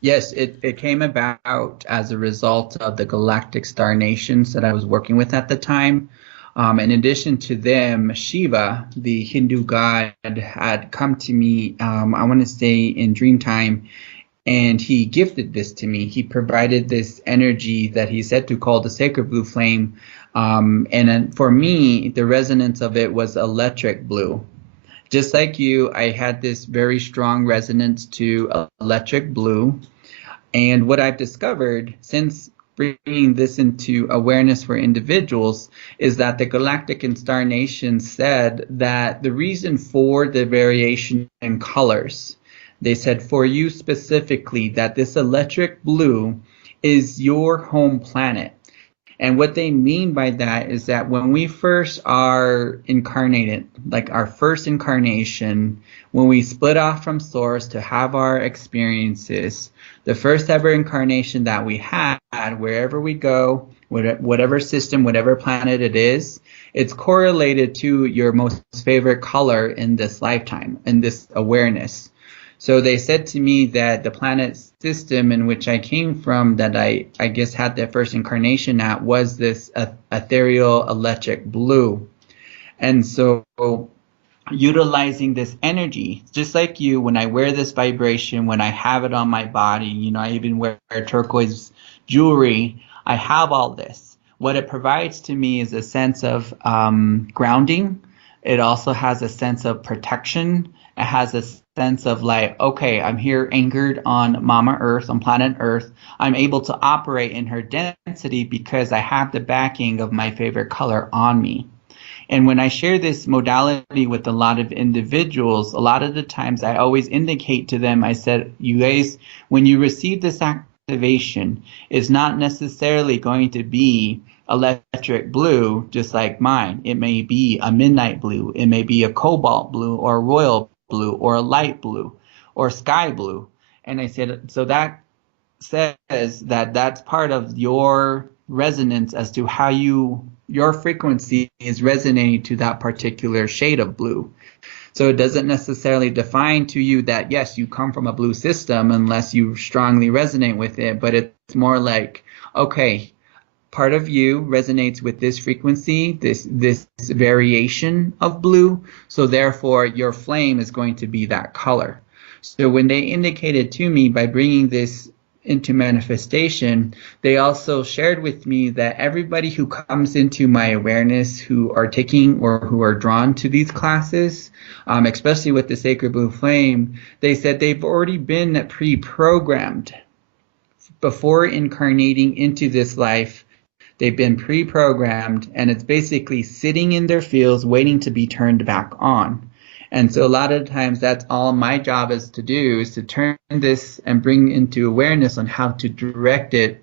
Yes, it came about as a result of the galactic star nations that I was working with at the time. In addition to them, Shiva, the Hindu god, had come to me, I want to say in Dreamtime, and he gifted this to me. He provided this energy that he said to call the sacred blue flame. And then for me, the resonance of it was electric blue. Just like you, I had this very strong resonance to electric blue. And what I've discovered since bringing this into awareness for individuals is that the Galactic and Star Nation said that the reason for the variation in colors, they said for you specifically, that this electric blue is your home planet. And what they mean by that is that when we first are incarnated, like our first incarnation, when we split off from Source to have our experiences, the first ever incarnation that we had, wherever we go, whatever system, whatever planet it is, it's correlated to your most favorite color in this lifetime, in this awareness. So they said to me that the planet system in which I came from, that I guess had the first incarnation at, was this ethereal electric blue. And so utilizing this energy, just like you, when I wear this vibration, when I have it on my body, I even wear turquoise jewelry, I have all this. What it provides to me is a sense of grounding. It also has a sense of protection. It has a sense of like, okay, I'm here anchored on Mama Earth, on planet Earth. I'm able to operate in her density because I have the backing of my favorite color on me. And when I share this modality with a lot of individuals, a lot of the times I always indicate to them, I said, you guys, when you receive this activation, it's not necessarily going to be electric blue, just like mine. It may be a midnight blue. It may be a cobalt blue or a royal blue or a light blue or sky blue. And I said, so that says that that's part of your resonance as to how your frequency is resonating to that particular shade of blue. So it doesn't necessarily define to you that, yes, you come from a blue system unless you strongly resonate with it, but it's more like, okay, part of you resonates with this frequency, this variation of blue, so therefore your flame is going to be that color. So when they indicated to me by bringing this into manifestation, they also shared with me that everybody who comes into my awareness who are taking or who are drawn to these classes, especially with the Sacred Blue Flame, they said they've already been pre-programmed before incarnating into this life. They've been pre-programmed, and it's basically sitting in their fields waiting to be turned back on. And so a lot of times that's all my job is to do, is to turn this and bring into awareness on how to direct it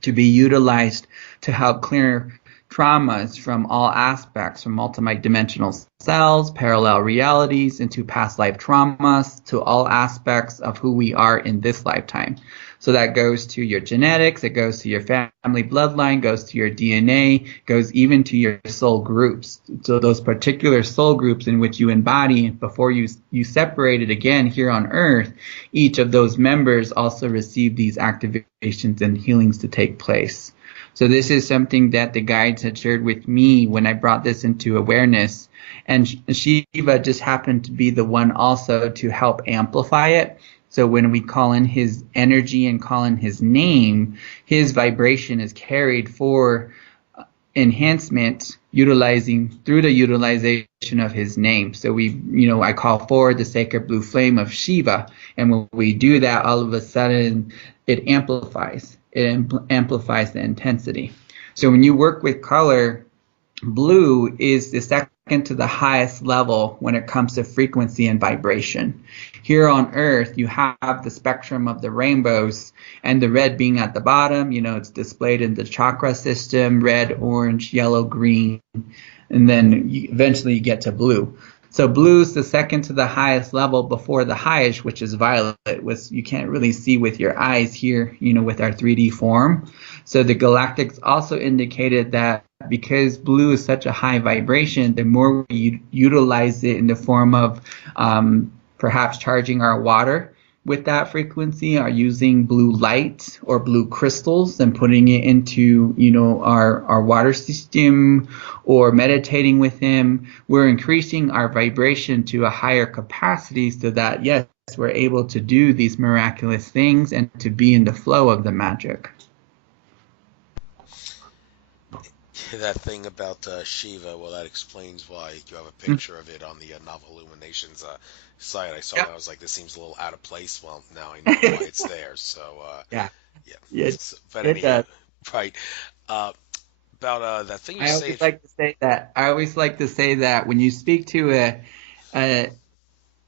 to be utilized to help clear traumas from all aspects, from multidimensional cells, parallel realities, into past life traumas, to all aspects of who we are in this lifetime. So that goes to your genetics, it goes to your family bloodline, goes to your DNA, goes even to your soul groups. So those particular soul groups in which you embody before you separate it again here on Earth, each of those members also receive these activations and healings to take place. So this is something that the guides had shared with me when I brought this into awareness. And Shiva just happened to be the one also to help amplify it. So when we call in his energy and call in his name, his vibration is carried for enhancement, utilizing through the utilization of his name. So I call forward the sacred blue flame of Shiva. And when we do that, all of a sudden it amplifies. It amplifies the intensity. So when you work with color, blue is the second to the highest level when it comes to frequency and vibration. Here on Earth, you have the spectrum of the rainbows, and the red being at the bottom, it's displayed in the chakra system, red, orange, yellow, green, and then eventually you get to blue. So blue is the second to the highest level before the highest, which is violet, which you can't really see with your eyes here, with our 3D form. So the galactics also indicated that because blue is such a high vibration, the more we utilize it in the form of perhaps charging our water with that frequency, or using blue light or blue crystals and putting it into our water system, or meditating with him, we're increasing our vibration to a higher capacity so that, yes, we're able to do these miraculous things and to be in the flow of the magic. That thing about Shiva, well, that explains why you have a picture of it on the Navajo Illuminations site. I saw that, I was like, this seems a little out of place. Well, now I know why it's there. So, Yeah. yeah. It, But it anyhow, does. right. About that thing you I say, always like to say that. I always like to say that when you speak to a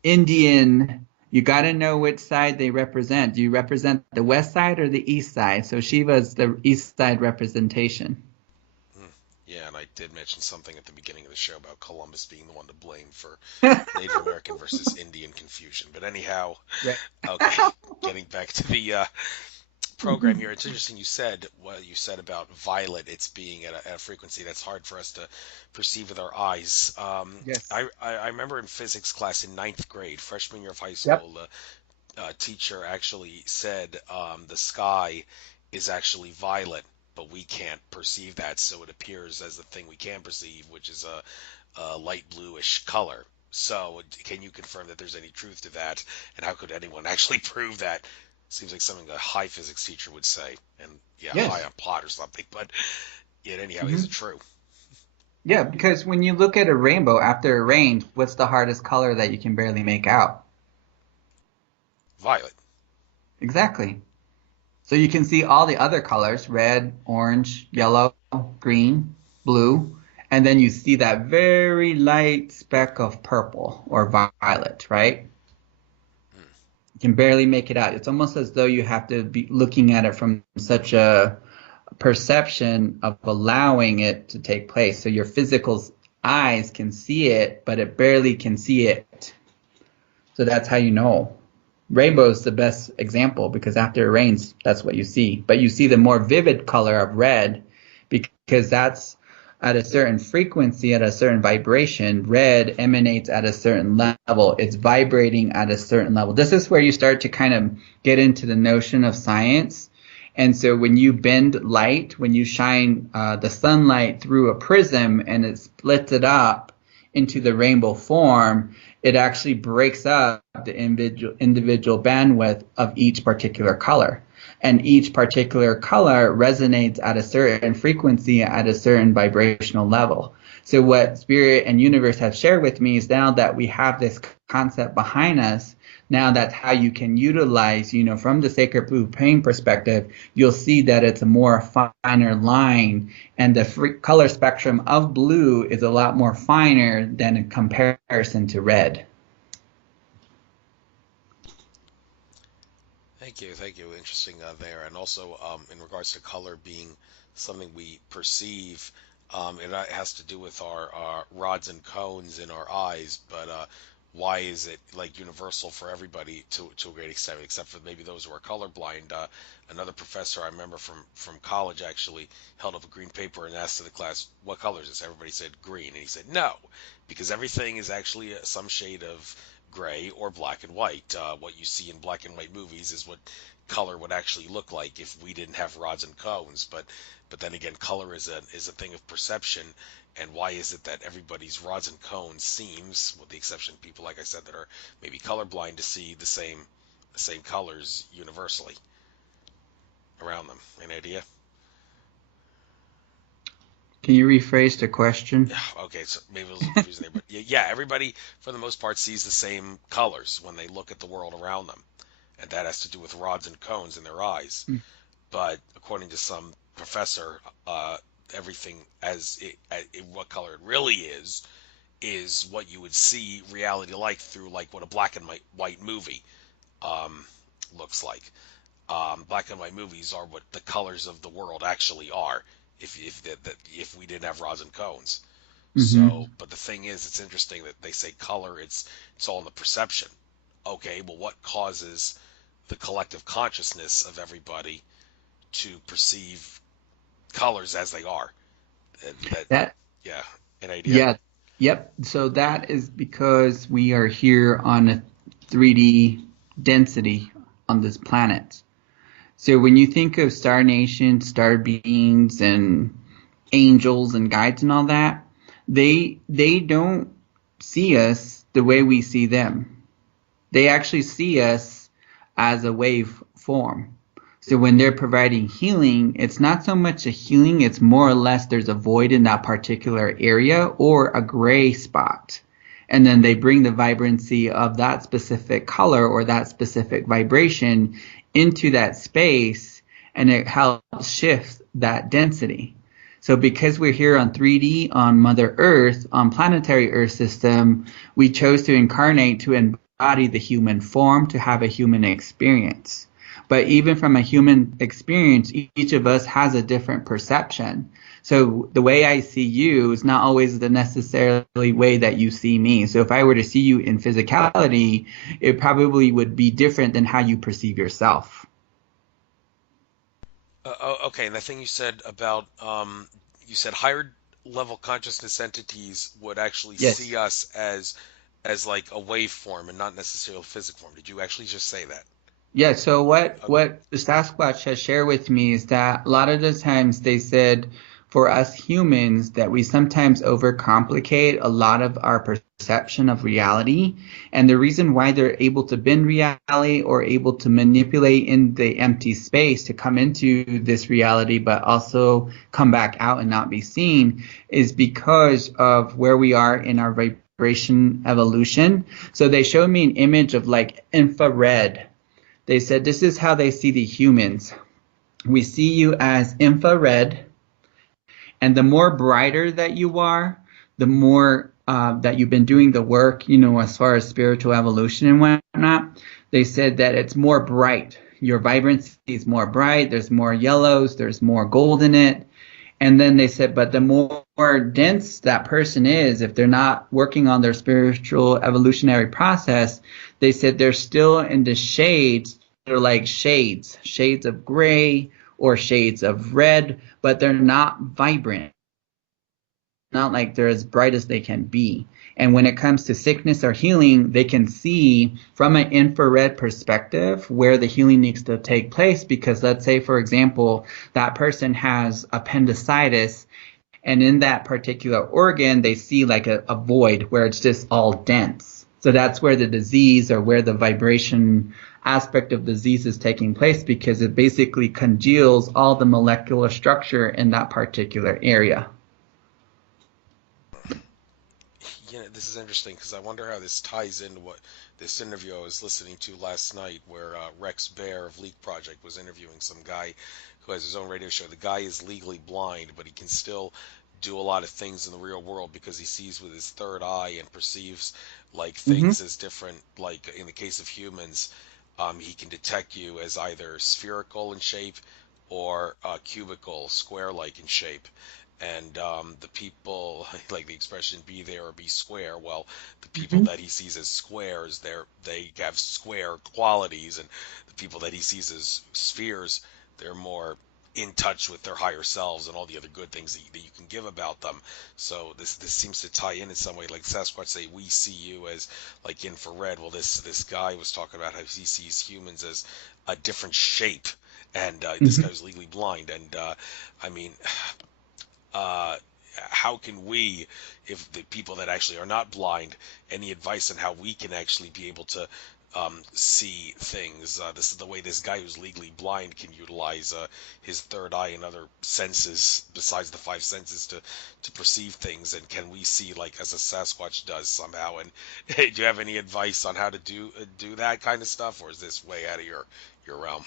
Indian, you got to know which side they represent. Do you represent the west side or the east side? So Shiva is the east side representation. yeah, and I did mention something at the beginning of the show about Columbus being the one to blame for Native American versus Indian confusion. But anyhow, Right. okay, getting back to the program here, it's interesting you said what you said about violet. It's being at a frequency that's hard for us to perceive with our eyes. Yes. I remember in physics class in ninth grade, freshman year of high Yep. school, the teacher actually said the sky is actually violet, but we can't perceive that, so it appears as the thing we can perceive, which is a light bluish color. So, can you confirm that there's any truth to that, and how could anyone actually prove that? Seems like something a high physics teacher would say, and yeah, high Yes. on plot or something. But yet, anyhow, is it Hmm. true? Yeah, because when you look at a rainbow after it rained, what's the hardest color that you can barely make out? Violet. Exactly. So you can see all the other colors, red, orange, yellow, green, blue, and then you see that very light speck of purple or violet, right? You can barely make it out. It's almost as though you have to be looking at it from such a perception of allowing it to take place. So your physical eyes can see it, but it barely can see it. So that's how you know. Rainbow's the best example because after it rains, that's what you see. But you see the more vivid color of red because that's at a certain frequency, at a certain vibration. Red emanates at a certain level. It's vibrating at a certain level. This is where you start to kind of get into the notion of science. And so when you bend light, when you shine the sunlight through a prism and it splits it up into the rainbow form, it actually breaks up the individual bandwidth of each particular color. And each particular color resonates at a certain frequency, at a certain vibrational level. So what Spirit and Universe have shared with me is now that we have this concept behind us, now that's how you can utilize, from the sacred blue pain perspective, you'll see that it's a more finer line, and the color spectrum of blue is a lot more finer than in comparison to red. Thank you. Interesting there. And also, in regards to color being something we perceive, it has to do with our rods and cones in our eyes, but why is it like universal for everybody to a great extent, except for maybe those who are colorblind? Another professor I remember from college actually held up a green paper and asked to the class, "What color is this?" Everybody said green, and he said, "No, because everything is actually some shade of gray or black and white. What you see in black and white movies is what color would actually look like if we didn't have rods and cones. But then again, color is a thing of perception. And why is it that everybody's rods and cones seems, with the exception of people like I said that are maybe colorblind, to see the same colors universally around them? Any idea? Can you rephrase the question? Okay, so maybe it was confusing there, but yeah, everybody for the most part sees the same colors when they look at the world around them, and that has to do with rods and cones in their eyes. But according to some professor, everything what color it really is what you would see reality like through like what a black and white movie looks like. Black and white movies are what the colors of the world actually are if we didn't have rods and cones. So, but the thing is, it's interesting that they say color, it's all in the perception. Okay, well, what causes the collective consciousness of everybody to perceive colors as they are? Yeah, an idea? Yeah, yep. So that is because we are here on a 3D density on this planet. So when you think of star nations, star beings, and angels and guides and all that, they don't see us the way we see them. They actually see us as a wave form. So when they're providing healing, it's not so much a healing, it's more or less there's a void in that particular area or a gray spot. And then they bring the vibrancy of that specific color or that specific vibration into that space, and it helps shift that density. So because we're here on 3D, on Mother Earth, on planetary Earth system, we chose to incarnate to embody the human form, to have a human experience. But even from a human experience, each of us has a different perception. So the way I see you is not always the necessarily way that you see me. So if I were to see you in physicality, it probably would be different than how you perceive yourself. Okay, and the thing you said about you said higher level consciousness entities would actually Yes. see us as like a waveform and not necessarily a physical form. Did you actually just say that? Yeah, so what Okay. what the Sasquatch has shared with me is that a lot of the times they said for us humans that we sometimes overcomplicate a lot of our perception of reality. And the reason why they're able to bend reality or able to manipulate in the empty space to come into this reality, but also come back out and not be seen, is because of where we are in our vibration evolution. So they showed me an image of like infrared. They said this is how they see the humans. We see you as infrared, and the more brighter that you are, the more that you've been doing the work, as far as spiritual evolution and whatnot. They said that it's more bright. Your vibrancy is more bright. There's more yellows. There's more gold in it. And then they said, but the more dense that person is, if they're not working on their spiritual evolutionary process, they said they're still in the shades. They're like shades, shades of gray or shades of red, but they're not vibrant, not like they're as bright as they can be. And when it comes to sickness or healing, they can see from an infrared perspective where the healing needs to take place. Because let's say, for example, that person has appendicitis, and in that particular organ, they see like a void where it's just all dense. So that's where the disease or where the vibration aspect of disease is taking place, because it basically congeals all the molecular structure in that particular area. This is interesting because I wonder how this ties into what this interview I was listening to last night, where Rex Bear of Leak Project was interviewing some guy who has his own radio show. The guy is legally blind, but he can still do a lot of things in the real world because he sees with his third eye and perceives like Mm-hmm. things as different. Like in the case of humans, he can detect you as either spherical in shape or cubical, square-like in shape. And the people, like the expression "be there or be square." Well, the people Mm-hmm. that he sees as squares, they have square qualities, and the people that he sees as spheres, they're more in touch with their higher selves and all the other good things that you can give about them. So this seems to tie in some way. Like Sasquatch say, we see you as like infrared. Well, this guy was talking about how he sees humans as a different shape, and this guy Mm-hmm. was legally blind, and I mean, uh, how can we, if the people that actually are not blind, any advice on how we can actually be able to see things? This is the way this guy who's legally blind can utilize his third eye and other senses besides the five senses to perceive things. And can we see like as a Sasquatch does somehow? And hey, do you have any advice on how to do that kind of stuff, or is this way out of your realm?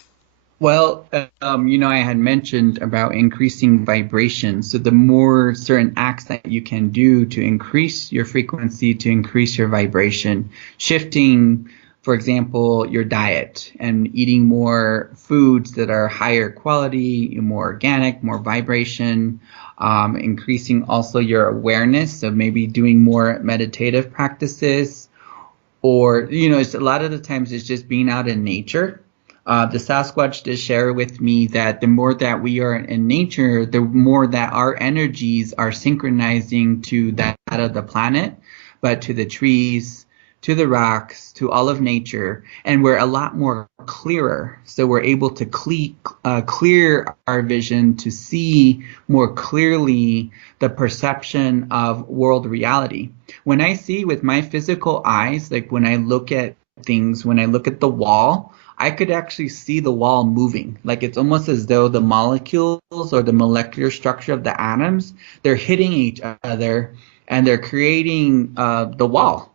Well, I had mentioned about increasing vibration. So the more certain acts that you can do to increase your frequency, to increase your vibration, shifting, for example, your diet and eating more foods that are higher quality, more organic, more vibration, increasing also your awareness. So maybe doing more meditative practices, or it's a lot of the times it's just being out in nature. The Sasquatch did share with me that the more that we are in nature, the more that our energies are synchronizing to that of the planet, but to the trees, to the rocks, to all of nature, and we're a lot more clearer. So we're able to clear our vision to see more clearly the perception of world reality. When I see with my physical eyes, like when I look at things, when I look at the wall, I could actually see the wall moving. Like it's almost as though the molecules or the molecular structure of the atoms, they're hitting each other and they're creating the wall.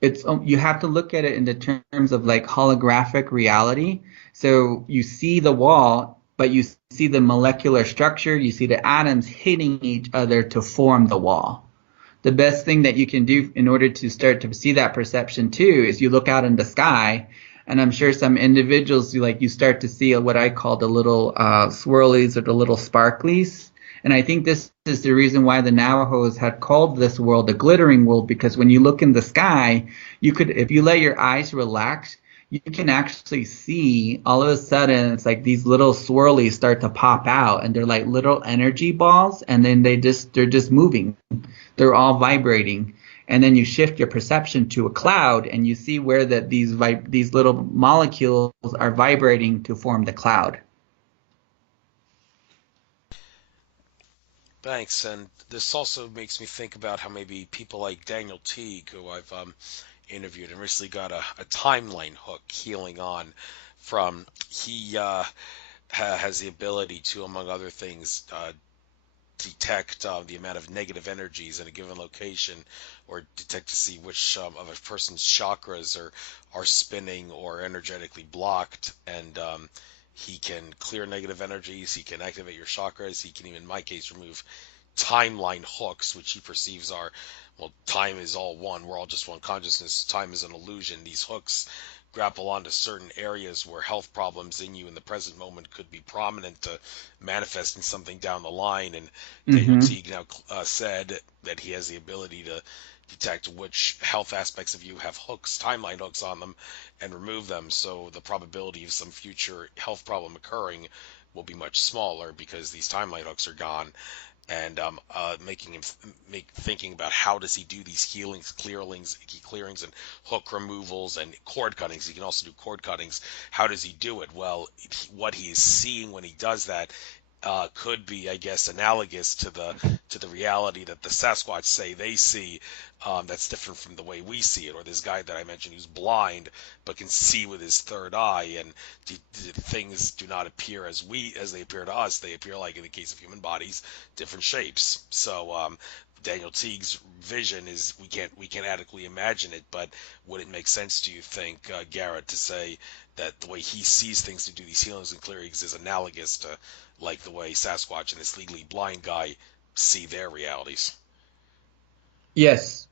It's you have to look at it in the terms of like holographic reality. So you see the wall, but you see the molecular structure, you see the atoms hitting each other to form the wall. The best thing that you can do in order to start to see that perception too is you look out in the sky, and I'm sure some individuals you start to see what I call the little swirlies or the little sparklies. And I think this is the reason why the Navajos had called this world a glittering world, because when you look in the sky, you could, if you let your eyes relax, you can actually see all of a sudden it's like these little swirlies start to pop out, and they're like little energy balls, and then they're just moving, they're all vibrating. And then you shift your perception to a cloud, and you see where these little molecules are vibrating to form the cloud. Thanks. And this also makes me think about how maybe people like Daniel Teague, who I've interviewed and recently got a timeline hook healing on from, he has the ability to, among other things, detect the amount of negative energies in a given location, or detect to see which of a person's chakras are spinning or energetically blocked, and he can clear negative energies, he can activate your chakras, he can even, in my case, remove timeline hooks, which he perceives are, well, time is all one, we're all just one consciousness, time is an illusion. These hooks grapple onto certain areas where health problems in you in the present moment could be prominent to manifest in something down the line. And Daniel Mm-hmm. Teague now said that he has the ability to detect which health aspects of you have hooks, timeline hooks on them, and remove them. So the probability of some future health problem occurring will be much smaller because these timeline hooks are gone. And making him thinking about how does he do these healings, clearings, and hook removals and cord cuttings. He can also do cord cuttings. How does he do it? Well, what he is seeing when he does that could be, I guess, analogous to the reality that the Sasquatch say they see. That's different from the way we see it. Or this guy that I mentioned who's blind but can see with his third eye, and things do not appear as they appear to us. They appear, like in the case of human bodies, different shapes. So Daniel Teague's vision is we can't adequately imagine it, but would it make sense, do you think, Garrett, to say that the way he sees things to do these healings and clearings is analogous to like the way Sasquatch and this legally blind guy see their realities? Yes,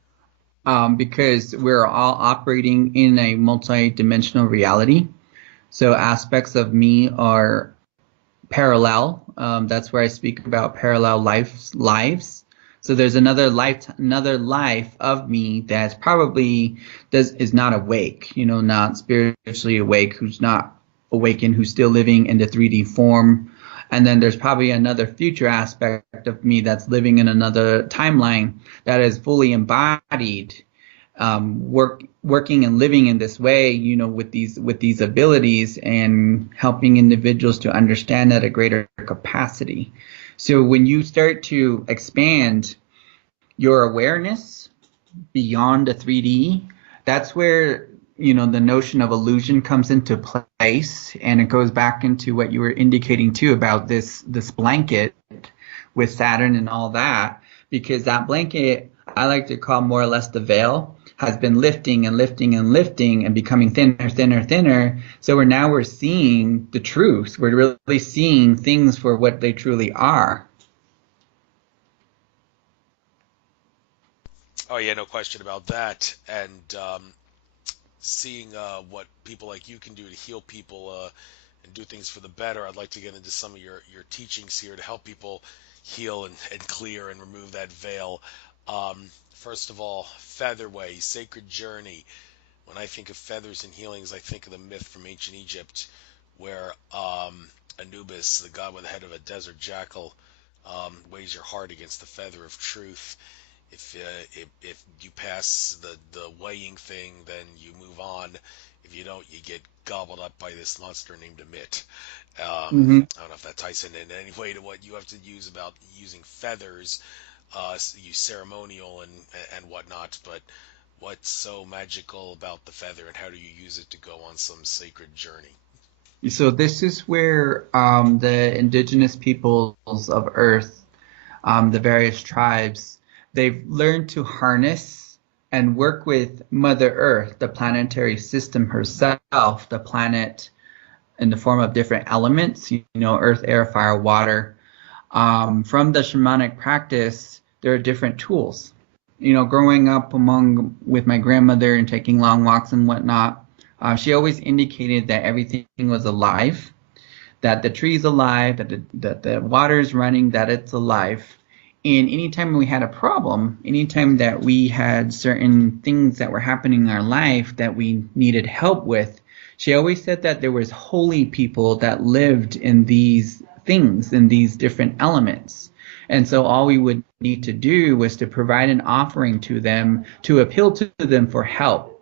because we're all operating in a multi-dimensional reality. So aspects of me are parallel. That's where I speak about parallel lives. So there's another life of me that's probably is not awake, not spiritually awake, who's not awakened, who's still living in the 3D form. And then there's probably another future aspect of me that's living in another timeline that is fully embodied, working and living in this way, with these abilities and helping individuals to understand at a greater capacity. So when you start to expand your awareness beyond the 3D, that's where the notion of illusion comes into place, and it goes back into what you were indicating too about this blanket with Saturn and all that, because that blanket I like to call more or less the veil has been lifting and lifting and lifting and becoming thinner, thinner, thinner. So we're seeing the truth. We're really seeing things for what they truly are. Oh yeah, no question about that. And seeing what people like you can do to heal people and do things for the better. I'd like to get into some of your teachings here to help people heal and clear and remove that veil. First of all, Featherway, Sacred Journey. When I think of feathers and healings, I think of the myth from ancient Egypt where Anubis, the god with the head of a desert jackal, weighs your heart against the feather of truth. If you pass the weighing thing, then you move on. If you don't, you get gobbled up by this monster named Amit. Mm-hmm. I don't know if that ties in any way to what you have to use about using feathers, use ceremonial and whatnot. But what's so magical about the feather, and how do you use it to go on some sacred journey? So this is where the indigenous peoples of Earth, the various tribes, they've learned to harness and work with Mother Earth, the planetary system herself, the planet in the form of different elements, earth, air, fire, water. From the shamanic practice, there are different tools. Growing up with my grandmother and taking long walks and whatnot, she always indicated that everything was alive, that the tree's alive, that the water's running, that it's alive. And anytime we had a problem, anytime that we had certain things that were happening in our life that we needed help with, she always said that there was holy people that lived in these things, in these different elements. And so all we would need to do was to provide an offering to them, to appeal to them for help.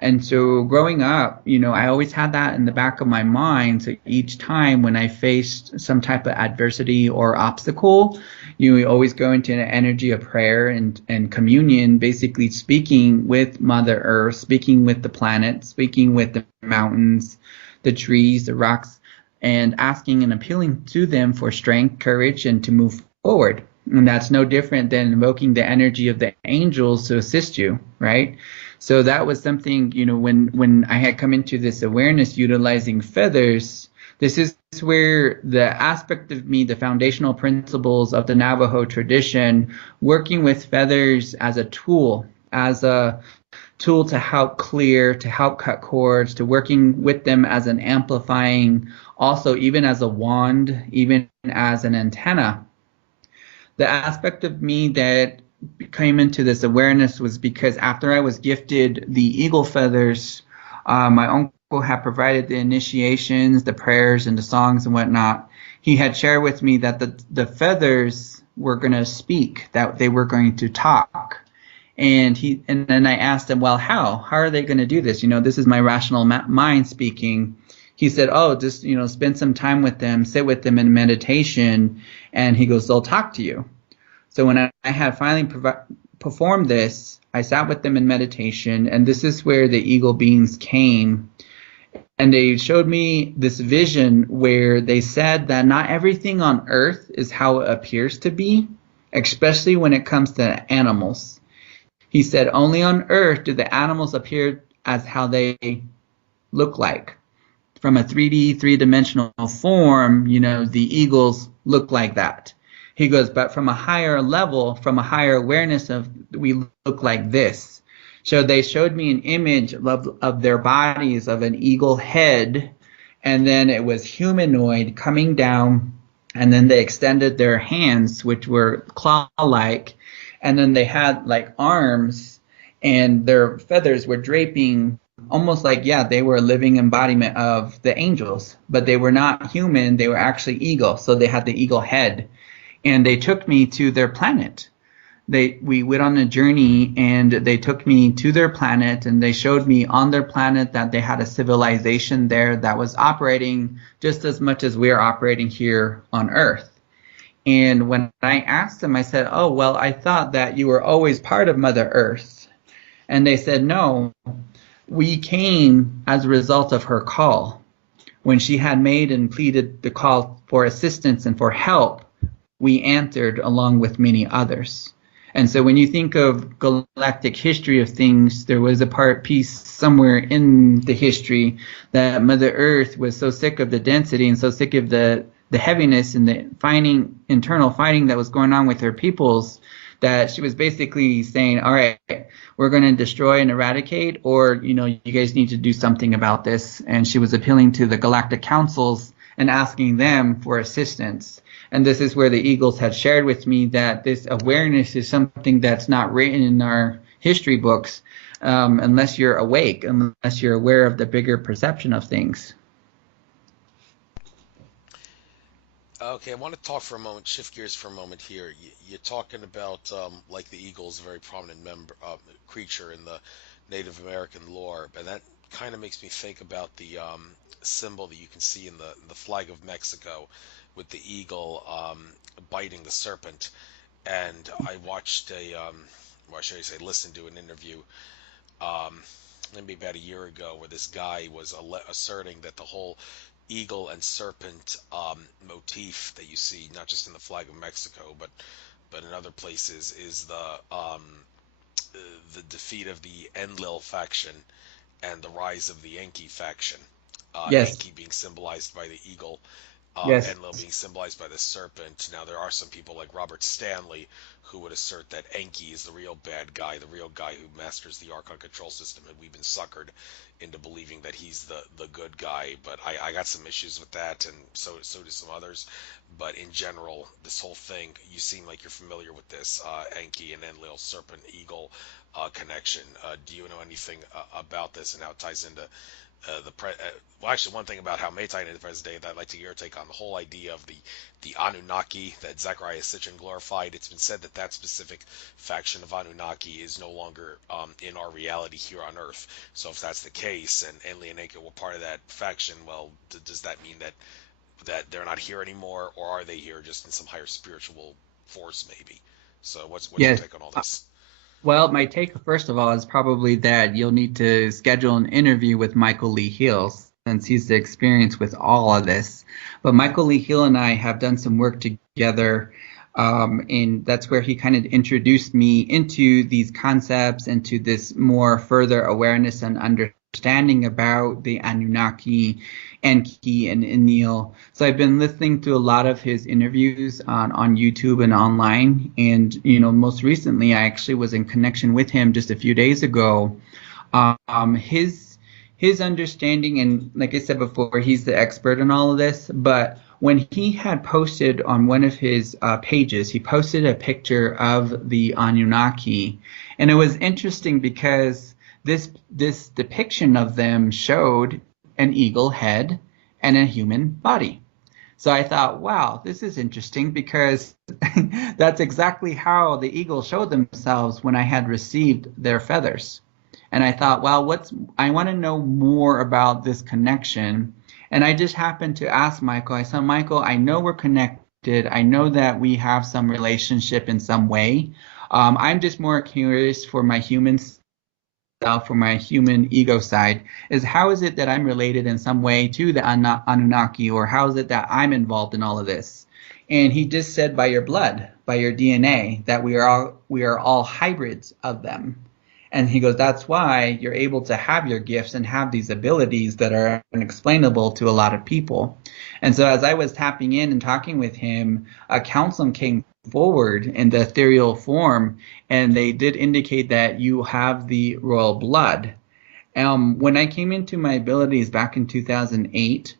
And so growing up, I always had that in the back of my mind. So each time when I faced some type of adversity or obstacle, we always go into an energy of prayer and communion, basically speaking with Mother Earth, speaking with the planet, speaking with the mountains, the trees, the rocks, and asking and appealing to them for strength, courage, and to move forward. And that's no different than invoking the energy of the angels to assist you, right? So that was something, when I had come into this awareness utilizing feathers, this is where the aspect of me, the foundational principles of the Navajo tradition, working with feathers as a tool, as a tool to help clear, to help cut cords, to working with them as an amplifying, also even as a wand, even as an antenna. The aspect of me that came into this awareness was because after I was gifted the eagle feathers, my uncle had provided the initiations, the prayers, and the songs and whatnot. He had shared with me that the feathers were going to speak, that they were going to talk. And then I asked him, well, how? How are they going to do this? This is my rational mind speaking. He said, oh, just, spend some time with them, sit with them in meditation. And he goes, they'll talk to you. So when I had finally performed this, I sat with them in meditation, and this is where the eagle beings came. And they showed me this vision where they said that not everything on earth is how it appears to be, especially when it comes to animals. He said only on earth do the animals appear as how they look like. From a 3D, three-dimensional form, the eagles look like that. He goes, but from a higher level, from a higher awareness of, we look like this. So they showed me an image of their bodies, of an eagle head, and then it was humanoid coming down, and then they extended their hands, which were claw-like, and then they had like arms, and their feathers were draping almost like, they were a living embodiment of the angels, but they were not human. They were actually eagle. So they had the eagle head, and they took me to their planet. We went on a journey, and they took me to their planet, and they showed me on their planet that they had a civilization there that was operating just as much as we're operating here on Earth. And when I asked them, I said, oh, well, I thought that you were always part of Mother Earth. And they said, no, we came as a result of her call. When she had made and pleaded the call for assistance and for help, we answered along with many others. And so when you think of galactic history of things, there was a piece somewhere in the history that Mother Earth was so sick of the density and so sick of the heaviness and the internal fighting that was going on with her peoples, that she was basically saying, all right, we're going to destroy and eradicate, or, you guys need to do something about this. And she was appealing to the galactic councils and asking them for assistance. And this is where the eagles had shared with me that this awareness is something that's not written in our history books unless you're awake, unless you're aware of the bigger perception of things. Okay, I want to talk for a moment, shift gears for a moment here. You're talking about like the eagle is a very prominent creature in the Native American lore, and that kind of makes me think about the symbol that you can see in the flag of Mexico with the eagle biting the serpent. And I watched or should I say, listened to an interview maybe about a year ago where this guy was asserting that the whole eagle and serpent motif that you see not just in the flag of Mexico but in other places is the defeat of the Enlil faction and the rise of the Enki faction. Yes. Enki being symbolized by the eagle, Yes. Enlil being symbolized by the serpent. Now there are some people like Robert Stanley who would assert that Enki is the real bad guy, the real guy who masters the Archon control system, and we've been suckered into believing that he's the good guy. But I got some issues with that, and so do some others. But in general, this whole thing, you seem like you're familiar with this Enki and Enlil serpent eagle connection. Do you know anything about this and how it ties into well, actually, one thing about how it may tie into the present day that I'd like to get your take on the whole idea of the Anunnaki that Zechariah Sitchin glorified. It's been said that that specific faction of Anunnaki is no longer in our reality here on Earth. So if that's the case, and Enlil and Enki were part of that faction, well, does that mean that they're not here anymore, or are they here just in some higher spiritual force, maybe? So what's your Yes. take on all this? Well, my take, first of all, is probably that you'll need to schedule an interview with Michael Lee Hill, since he's the experience with all of this. But Michael Lee Hill and I have done some work together, and that's where he kind of introduced me into these concepts, into this more further awareness and understanding about the Anunnaki, Enki, and Enlil. So I've been listening to a lot of his interviews on YouTube and online. And, most recently I actually was in connection with him just a few days ago His understanding, and like I said before, he's the expert in all of this, but when he had posted on one of his pages, he posted a picture of the Anunnaki, and it was interesting because this depiction of them showed an eagle head and a human body. So I thought, wow, this is interesting because that's exactly how the eagles showed themselves when I had received their feathers. And I thought, well, I want to know more about this connection. And I just happened to ask Michael. I said, Michael, I know we're connected. I know that we have some relationship in some way. I'm just more curious for my human for my human ego side is how is it that I'm related in some way to the Anunnaki, or how is it that I'm involved in all of this? And he just said by your blood, by your DNA, that we are all hybrids of them. And he goes, that's why you're able to have your gifts and have these abilities that are unexplainable to a lot of people. And so as I was tapping in and talking with him, a counsel came forward in the ethereal form, and they did indicate that you have the royal blood. When I came into my abilities back in 2008,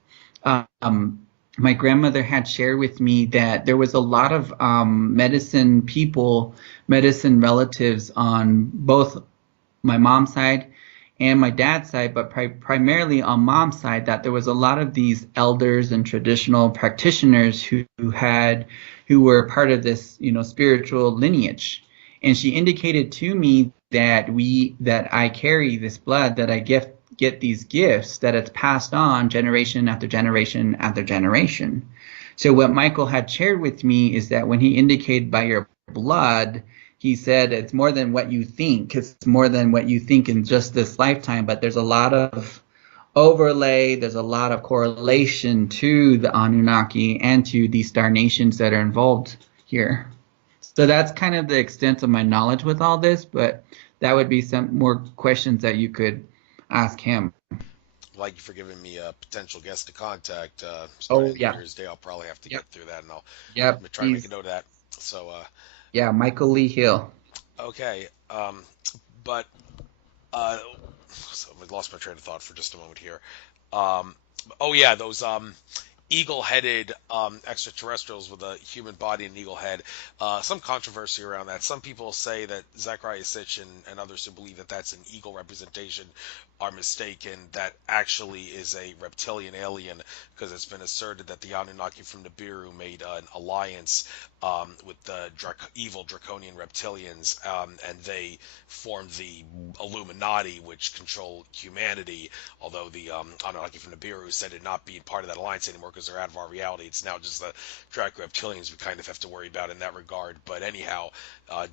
my grandmother had shared with me that there was a lot of medicine people, medicine relatives on both my mom's side and my dad's side, but primarily on mom's side, that there was a lot of these elders and traditional practitioners who were part of this, spiritual lineage. And she indicated to me that I carry this blood, that I get these gifts, that it's passed on generation after generation after generation. So what Michael had shared with me is that when he indicated by your blood, he said it's more than what you think. It's more than what you think in just this lifetime, but there's a lot of overlay, there's a lot of correlation to the Anunnaki and to these star nations that are involved here. So that's kind of the extent of my knowledge with all this, but that would be some more questions that you could ask him. Like you for giving me a potential guest to contact Oh, starting New yeah. Year's Day. I'll probably have to Yep. get through that, and I'll Yep. try to make a note of that. So, Yeah, Michael Lee Hill. okay. But so I lost my train of thought for just a moment here. Oh yeah, those eagle-headed extraterrestrials with a human body and eagle head. Some controversy around that. Some people say that Zachariah Sitch and others who believe that that's an eagle representation are mistaken. That actually is a reptilian alien, because it's been asserted that the Anunnaki from Nibiru made an alliance with the evil draconian reptilians, and they formed the Illuminati, which control humanity. Although the Anunnaki from Nibiru said it not being part of that alliance anymore because they're out of our reality. It's now just the Draco reptilians we kind of have to worry about in that regard. But anyhow,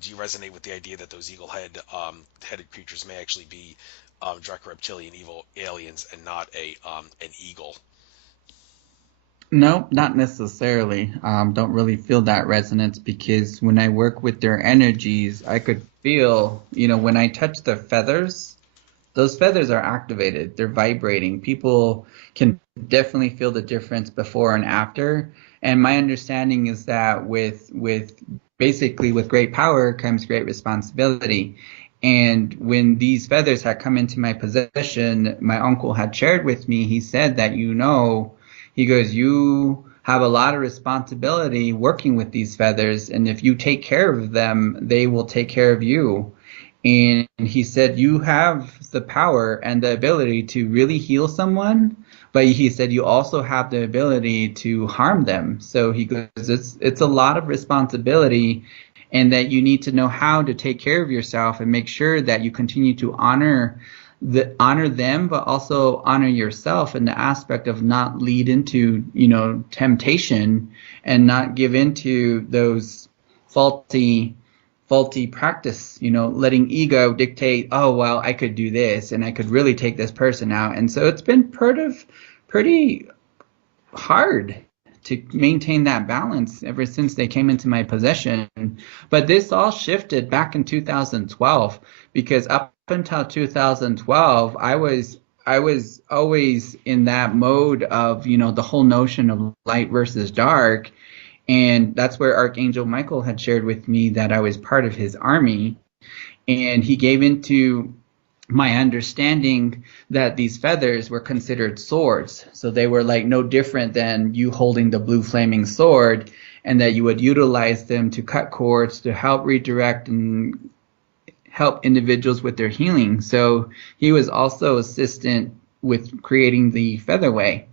do you resonate with the idea that those eagle-headed creatures may actually be Draco reptilian evil aliens and not an eagle? No, not necessarily. Don't really feel that resonance because when I work with their energies, I could feel, when I touch their feathers, those feathers are activated. They're vibrating. People can definitely feel the difference before and after. And my understanding is that basically with great power comes great responsibility. And when these feathers had come into my possession, my uncle had shared with me, he said that, he goes, you have a lot of responsibility working with these feathers. And if you take care of them, they will take care of you. And he said, you have the power and the ability to really heal someone, but he said you also have the ability to harm them. So he goes, it's a lot of responsibility, and that you need to know how to take care of yourself and make sure that you continue to honor them, but also honor yourself in the aspect of not lead into, temptation and not give into those faulty practice, letting ego dictate, oh, well, I could do this and I could really take this person out. And so it's been pretty hard to maintain that balance ever since they came into my possession. But this all shifted back in 2012, because up until 2012, I was always in that mode of, the whole notion of light versus dark. And that's where Archangel Michael had shared with me that I was part of his army. And he gave into my understanding that these feathers were considered swords. So they were like no different than you holding the blue flaming sword, and that you would utilize them to cut cords, to help redirect and help individuals with their healing. So he was also assistant with creating the featherway.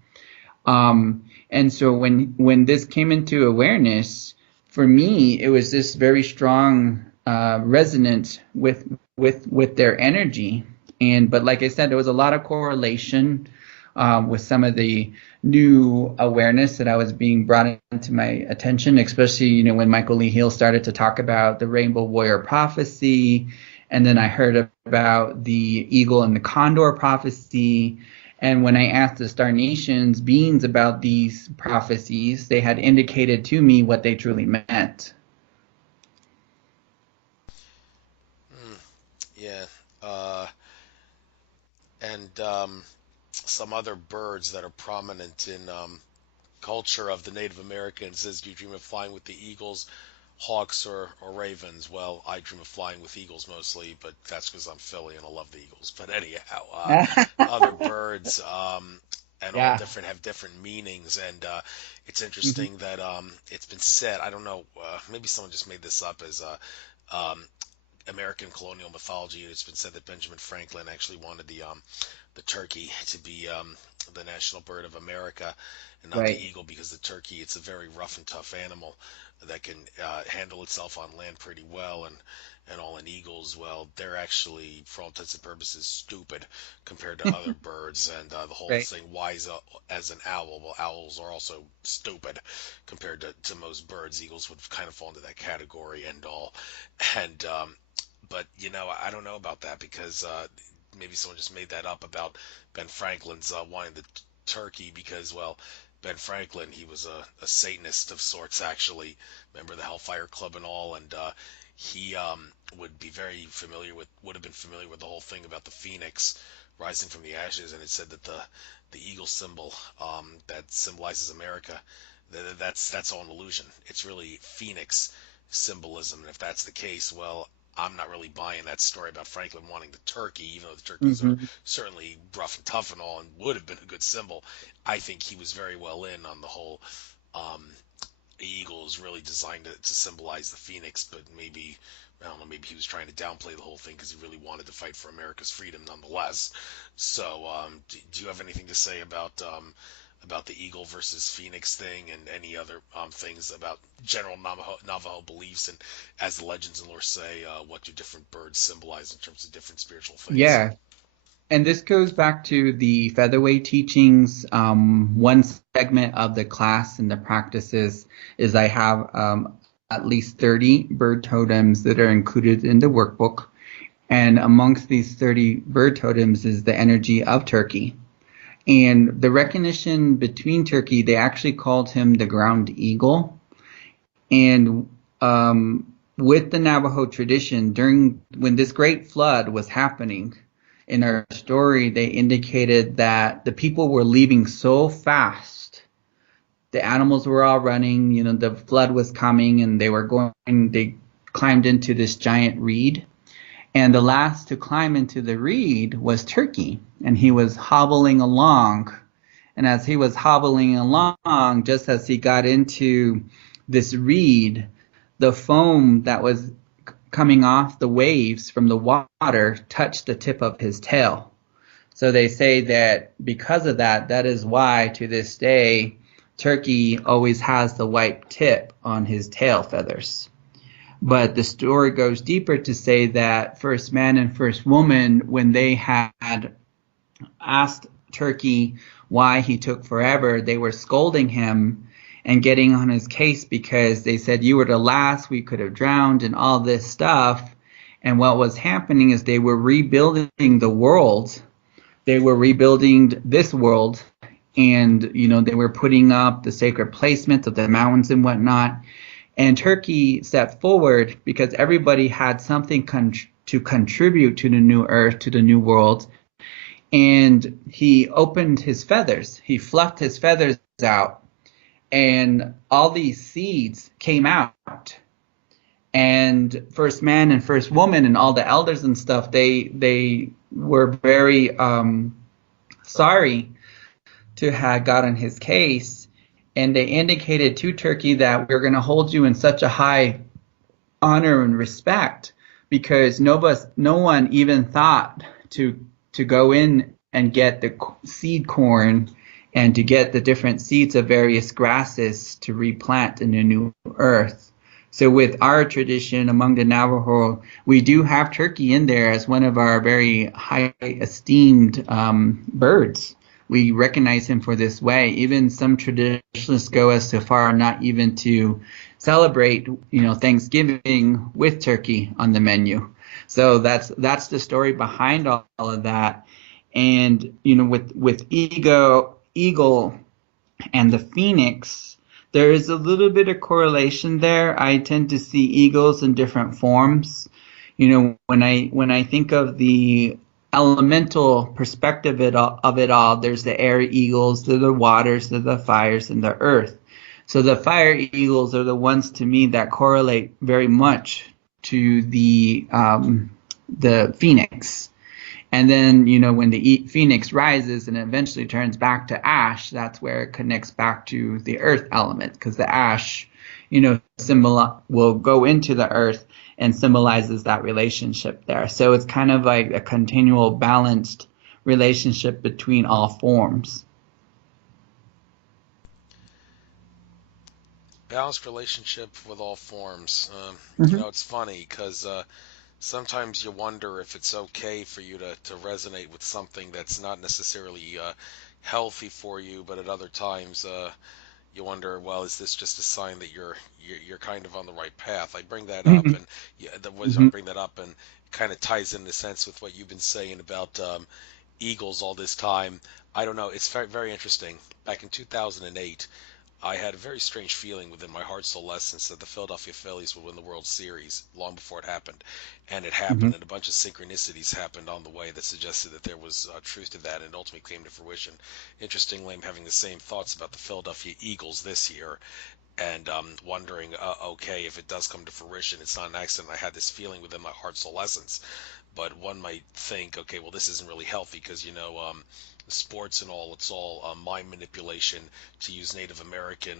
And so when this came into awareness, for me, it was this very strong resonance with their energy. But like I said, there was a lot of correlation with some of the new awareness that I was being brought into my attention, especially, when Michael Lee Hill started to talk about the Rainbow Warrior prophecy. And then I heard about the eagle and the condor prophecy. And when I asked the Star Nations beings about these prophecies, they had indicated to me what they truly meant. Yeah. And some other birds that are prominent in culture of the Native Americans is, do you dream of flying with the eagles, hawks, or ravens? Well, I dream of flying with eagles mostly, but that's because I'm Philly and I love the eagles. But anyhow, other birds and all Yeah. different have different meanings, and it's Mhm. interesting that it's been said. I don't know, maybe someone just made this up as American colonial mythology. It's been said that Benjamin Franklin actually wanted the turkey to be the national bird of America and not the Right. eagle, because the turkey, it's a very rough and tough animal that can handle itself on land pretty well, and all. And eagles, well, they're actually, for all intents and purposes, stupid compared to other birds. And the whole Right. thing, wise as an owl, well, owls are also stupid compared to most birds. Eagles would kind of fall into that category and all. And but I don't know about that, because maybe someone just made that up about Ben Franklin's wanting the turkey, because, well, Ben Franklin, he was a Satanist of sorts, actually, member of the Hellfire Club and all, and he would have been familiar with the whole thing about the phoenix rising from the ashes, and it said that the eagle symbol that symbolizes America, that's all an illusion. It's really phoenix symbolism, and if that's the case, well, I'm not really buying that story about Franklin wanting the turkey, even though the turkeys are Hmm. certainly rough and tough and all, and would have been a good symbol. I think he was very well in on the whole um, eagle is really designed to symbolize the phoenix, but maybe, I don't know, maybe he was trying to downplay the whole thing because he really wanted to fight for America's freedom nonetheless. So, do you have anything to say about the eagle versus phoenix thing, and any other things about general Navajo beliefs, and as the legends and lore say, what do different birds symbolize in terms of different spiritual things? Yeah. And this goes back to the featherweight teachings. One segment of the class and the practices is I have at least 30 bird totems that are included in the workbook. And amongst these 30 bird totems is the energy of Turkey. And the recognition between Turkey, they actually called him the ground eagle. And with the Navajo tradition, during when this great flood was happening, in our story, they indicated that the people were leaving so fast. The animals were all running, the flood was coming, and they climbed into this giant reed. And the last to climb into the reed was Turkey, and he was hobbling along. And as he was hobbling along, just as he got into this reed, the foam that was coming off the waves from the water touched the tip of his tail. So they say that because of that, that is why to this day, Turkey always has the white tip on his tail feathers. But the story goes deeper to say that first man and first woman, when they had asked Turkey why he took forever, they were scolding him and getting on his case because they said, "You were the last, we could have drowned," and all this stuff. And what was happening is they were rebuilding the world. They were rebuilding this world, and they were putting up the sacred placements of the mountains and whatnot. And Turkey stepped forward because everybody had something to contribute to the new earth, to the new world. And he opened his feathers. He fluffed his feathers out, and all these seeds came out. And first man and first woman and all the elders and stuff, they were very sorry to have gotten his case, and they indicated to Turkey that we're going to hold you in such a high honor and respect because no one even thought to go in and get the seed corn and to get the different seeds of various grasses to replant in a new earth. So with our tradition among the Navajo, we do have turkey in there as one of our very high esteemed birds. We recognize him for this way. Even some traditionalists go as so far not even to celebrate, Thanksgiving with turkey on the menu. So that's the story behind all of that. And with eagle and the phoenix, there is a little bit of correlation there. I tend to see eagles in different forms. When I think of the elemental perspective of it all, there's the air eagles, there's the waters, there's the fires, and the earth. So the fire eagles are the ones to me that correlate very much to the phoenix. And then, when the phoenix rises and eventually turns back to ash, that's where it connects back to the earth element, because the ash, will go into the earth and symbolizes that relationship there. So it's kind of like a continual balanced relationship between all forms. Balanced relationship with all forms. Mm-hmm. It's funny because sometimes you wonder if it's okay for you to resonate with something that's not necessarily healthy for you, but at other times you wonder, well, is this just a sign that you're kind of on the right path? I bring that up, Mm-hmm. and yeah, I Mm-hmm. bring that up, and it kind of ties in a sense with what you've been saying about Eagles all this time. I don't know. It's very, very interesting. Back in 2008, I had a very strange feeling within my heart soul essence that the Philadelphia Phillies would win the World Series long before it happened. And it Mm-hmm. happened, and a bunch of synchronicities happened on the way that suggested that there was truth to that, and ultimately came to fruition. Interestingly, I'm having the same thoughts about the Philadelphia Eagles this year, and wondering, okay, if it does come to fruition, it's not an accident. I had this feeling within my heart soul essence. But one might think, okay, well, this isn't really healthy because, sports and all, it's all mind manipulation, to use Native American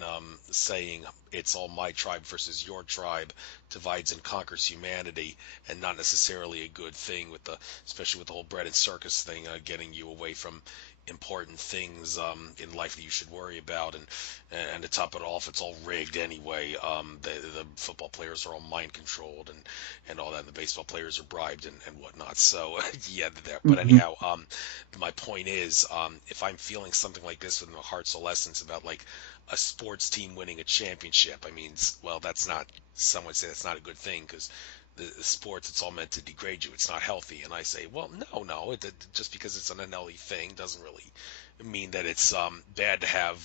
saying, it's all my tribe versus your tribe, divides and conquers humanity, and not necessarily a good thing especially with the whole bread and circus thing, getting you away from important things in life that you should worry about, and to top it off, it's all rigged anyway. The football players are all mind controlled, and all that, and the baseball players are bribed and whatnot. So yeah, there. But Mm-hmm. anyhow, my point is, if I'm feeling something like this with my heart soul essence about like a sports team winning a championship, I mean, well, that's not. Some would say that's not a good thing because the sports, it's all meant to degrade you. It's not healthy. And I say, well, no. Just because it's an unhealthy thing doesn't really mean that it's bad to have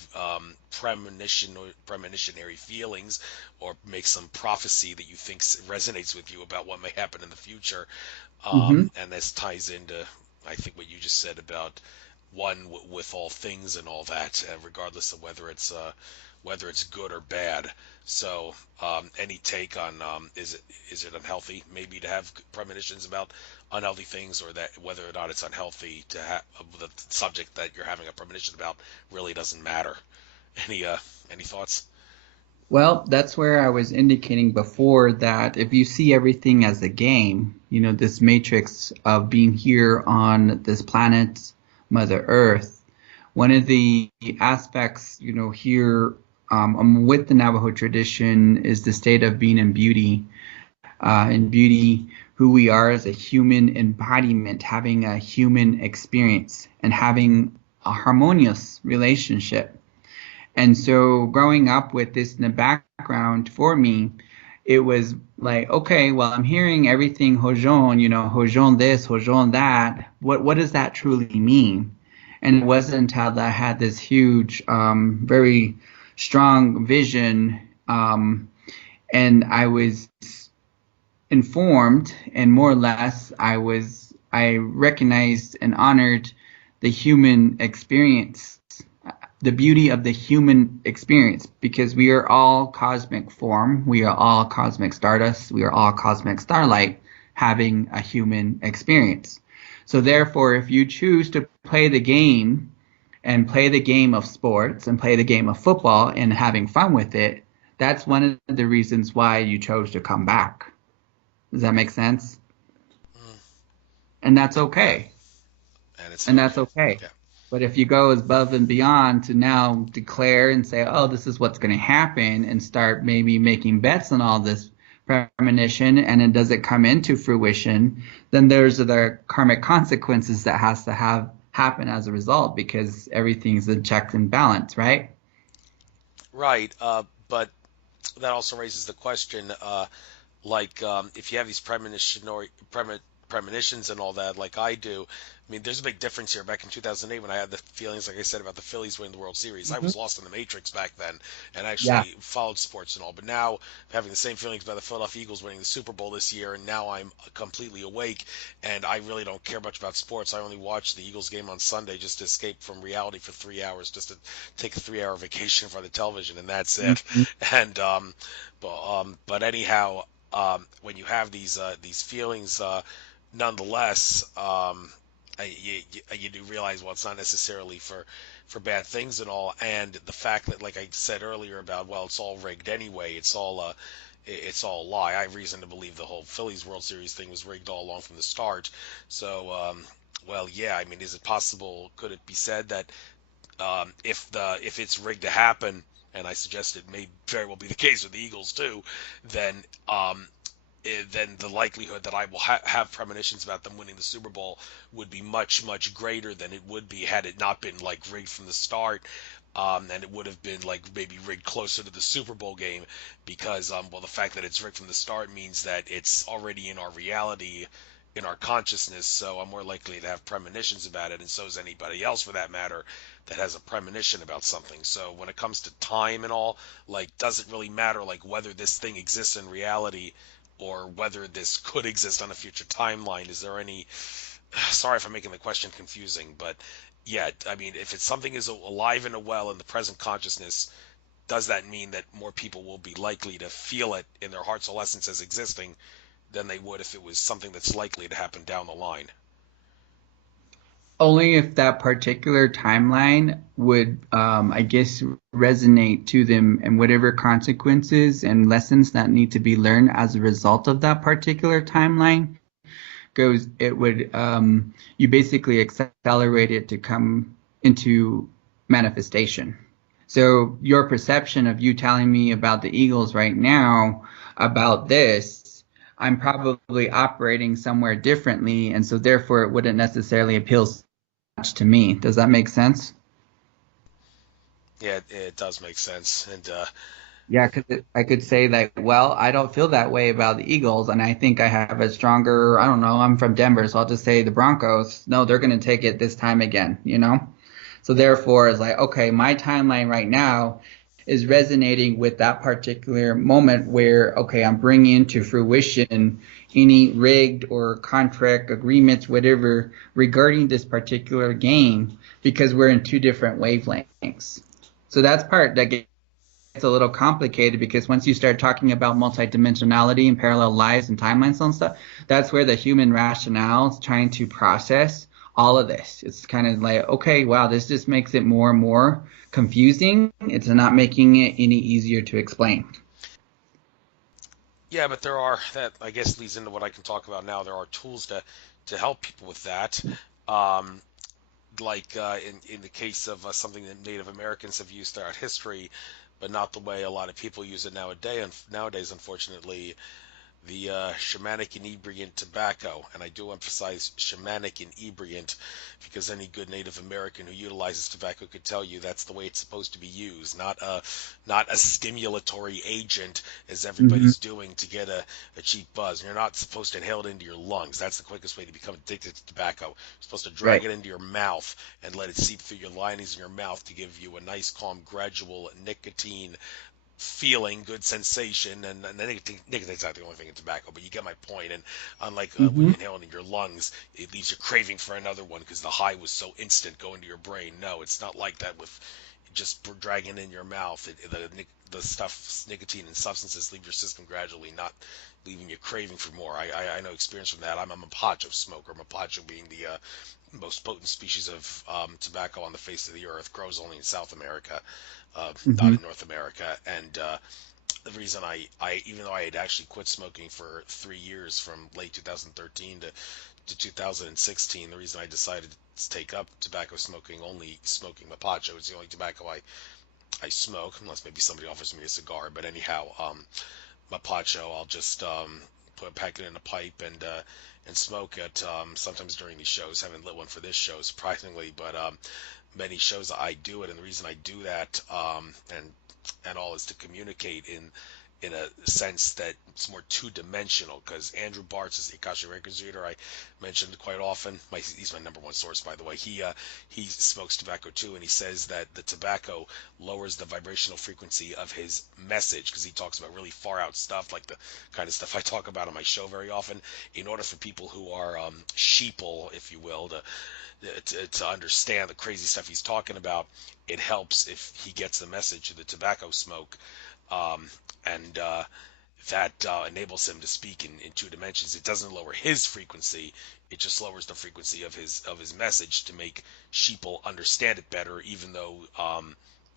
premonitionary feelings or make some prophecy that you think resonates with you about what may happen in the future. Mm-hmm. And this ties into, I think, what you just said about one with all things and all that, regardless of whether it's good or bad. So, any take on is it unhealthy maybe to have premonitions about unhealthy things, or that whether or not it's unhealthy to have the subject that you're having a premonition about really doesn't matter? Any thoughts? Well, that's where I was indicating before that if you see everything as a game, this matrix of being here on this planet, Mother Earth, one of the aspects, here with the Navajo tradition is the state of being in beauty, who we are as a human embodiment, having a human experience and having a harmonious relationship. And so growing up with this in the background for me, it was like, okay, well, I'm hearing everything Hojon, Hojon this, Hojon that. What does that truly mean? And it wasn't until I had this huge, very strong vision, and I was informed, and more or less, I recognized and honored the human experience, the beauty of the human experience, because we are all cosmic form, we are all cosmic stardust, we are all cosmic starlight having a human experience. So therefore, if you choose to play the game and play the game of sports and play the game of football and having fun with it, that's one of the reasons why you chose to come back. Does that make sense? Mm, And that's yeah, okay. and it's And that's okay. okay. Yeah. But if you go above and beyond to now declare and say, oh, this is what's going to happen, and start maybe making bets on all this premonition, and it doesn't come into fruition, then there's the karmic consequences that has to have happen as a result, because everything's in check and balance, right? Right. But that also raises the question, if you have these premonitions and all that, like I do. I mean, there's a big difference here. Back in 2008, when I had the feelings, like I said, about the Phillies winning the World Series, I Mhm. was lost in the Matrix back then, and Yeah. actually followed sports and all. But now, I'm having the same feelings about the Philadelphia Eagles winning the Super Bowl this year, and now I'm completely awake, and I really don't care much about sports. I only watch the Eagles game on Sunday just to escape from reality for 3 hours, just to take a 3 hour vacation in front of the television, and that's it. Mhm. And but anyhow, when you have these feelings, nonetheless, you do realize, well, it's not necessarily for bad things and all, and the fact that, like I said earlier about, well, it's all rigged anyway, it's all a lie. I have reason to believe the whole Phillies World Series thing was rigged all along from the start. So, well, yeah, I mean, is it possible? Could it be said that if it's rigged to happen, and I suggest it may very well be the case with the Eagles too, then then the likelihood that I will have premonitions about them winning the Super Bowl would be much greater than it would be had it not been like rigged from the start. And it would have been like maybe rigged closer to the Super Bowl game because, well, the fact that it's rigged from the start means that it's already in our reality, in our consciousness, so I'm more likely to have premonitions about it, and so is anybody else for that matter that has a premonition about something. So when it comes to time and all, like, does it really matter, like, whether this thing exists in reality or whether this could exist on a future timeline? Is there any, sorry if I'm making the question confusing, but yeah, I mean, if it's something is alive and well in the present consciousness, does that mean that more people will be likely to feel it in their heart's soul essence as existing than they would if it was something that's likely to happen down the line? Only if that particular timeline would, I guess, resonate to them, and whatever consequences and lessons that need to be learned as a result of that particular timeline goes, it would, you basically accelerate it to come into manifestation. So your perception of you telling me about the Eagles right now, about this, I'm probably operating somewhere differently, and so therefore it wouldn't necessarily appeal so much to me. Does that make sense? Yeah, it does make sense. And Yeah, because I could say that, well, I don't feel that way about the Eagles, and I think I have a stronger, I don't know, I'm from Denver, so I'll just say the Broncos. No, they're going to take it this time again, you know? So therefore, it's like, okay, my timeline right now is resonating with that particular moment where, okay, I'm bringing into fruition any rigged or contract agreements, whatever, regarding this particular game, because we're in two different wavelengths. So that's part that gets a little complicated, because once you start talking about multidimensionality and parallel lives and timelines and stuff, that's where the human rationale is trying to process all of this. It's kind of like, okay, wow, this just makes it more and more confusing. It's not making it any easier to explain. yeah, but there are, that I guess leads into what I can talk about now. There are tools to help people with that. Um, in the case of something that Native Americans have used throughout history, but not the way a lot of people use it nowadays. Nowadays, unfortunately, the shamanic inebriant tobacco, and I do emphasize shamanic inebriant because any good Native American who utilizes tobacco could tell you that's the way it's supposed to be used, not a stimulatory agent as Mm-hmm. everybody's doing to get a cheap buzz. You're not supposed to inhale it into your lungs. That's the quickest way to become addicted to tobacco. You're supposed to drag Right. it into your mouth and let it seep through your linings in your mouth to give you a nice, calm, gradual nicotine feeling, good sensation, and nicotine's not the only thing in tobacco, but you get my point. And unlike when Mm-hmm. you inhale it in your lungs, it leaves you craving for another one because the high was so instant going to your brain. No, it's not like that with just dragging in your mouth. The stuff, nicotine and substances leave your system gradually, not leaving you craving for more. I know experience from that. I'm a mapacho smoker. Mapacho being the most potent species of tobacco on the face of the earth, grows only in South America, not Hmm. in North America. And the reason even though I had actually quit smoking for 3 years from late 2013 to 2016, the reason I decided to take up tobacco smoking, only smoking Mapacho, it's the only tobacco I smoke, unless maybe somebody offers me a cigar. But anyhow, Mapacho, I'll just pack it in a pipe and smoke it. Sometimes during these shows, haven't lit one for this show surprisingly, but many shows I do it, and the reason I do that and all is to communicate in a sense that it's more two-dimensional, because Andrew Bartz is the Akasha Records reader I mentioned quite often. He's my number one source, by the way. He smokes tobacco too, and he says that the tobacco lowers the vibrational frequency of his message, because he talks about really far out stuff, like the kind of stuff I talk about on my show very often. In order for people who are sheeple, if you will, to understand the crazy stuff he's talking about, it helps if he gets the message of the tobacco smoke, and that enables him to speak in two dimensions. It doesn't lower his frequency; it just lowers the frequency of his message to make sheeple understand it better, even though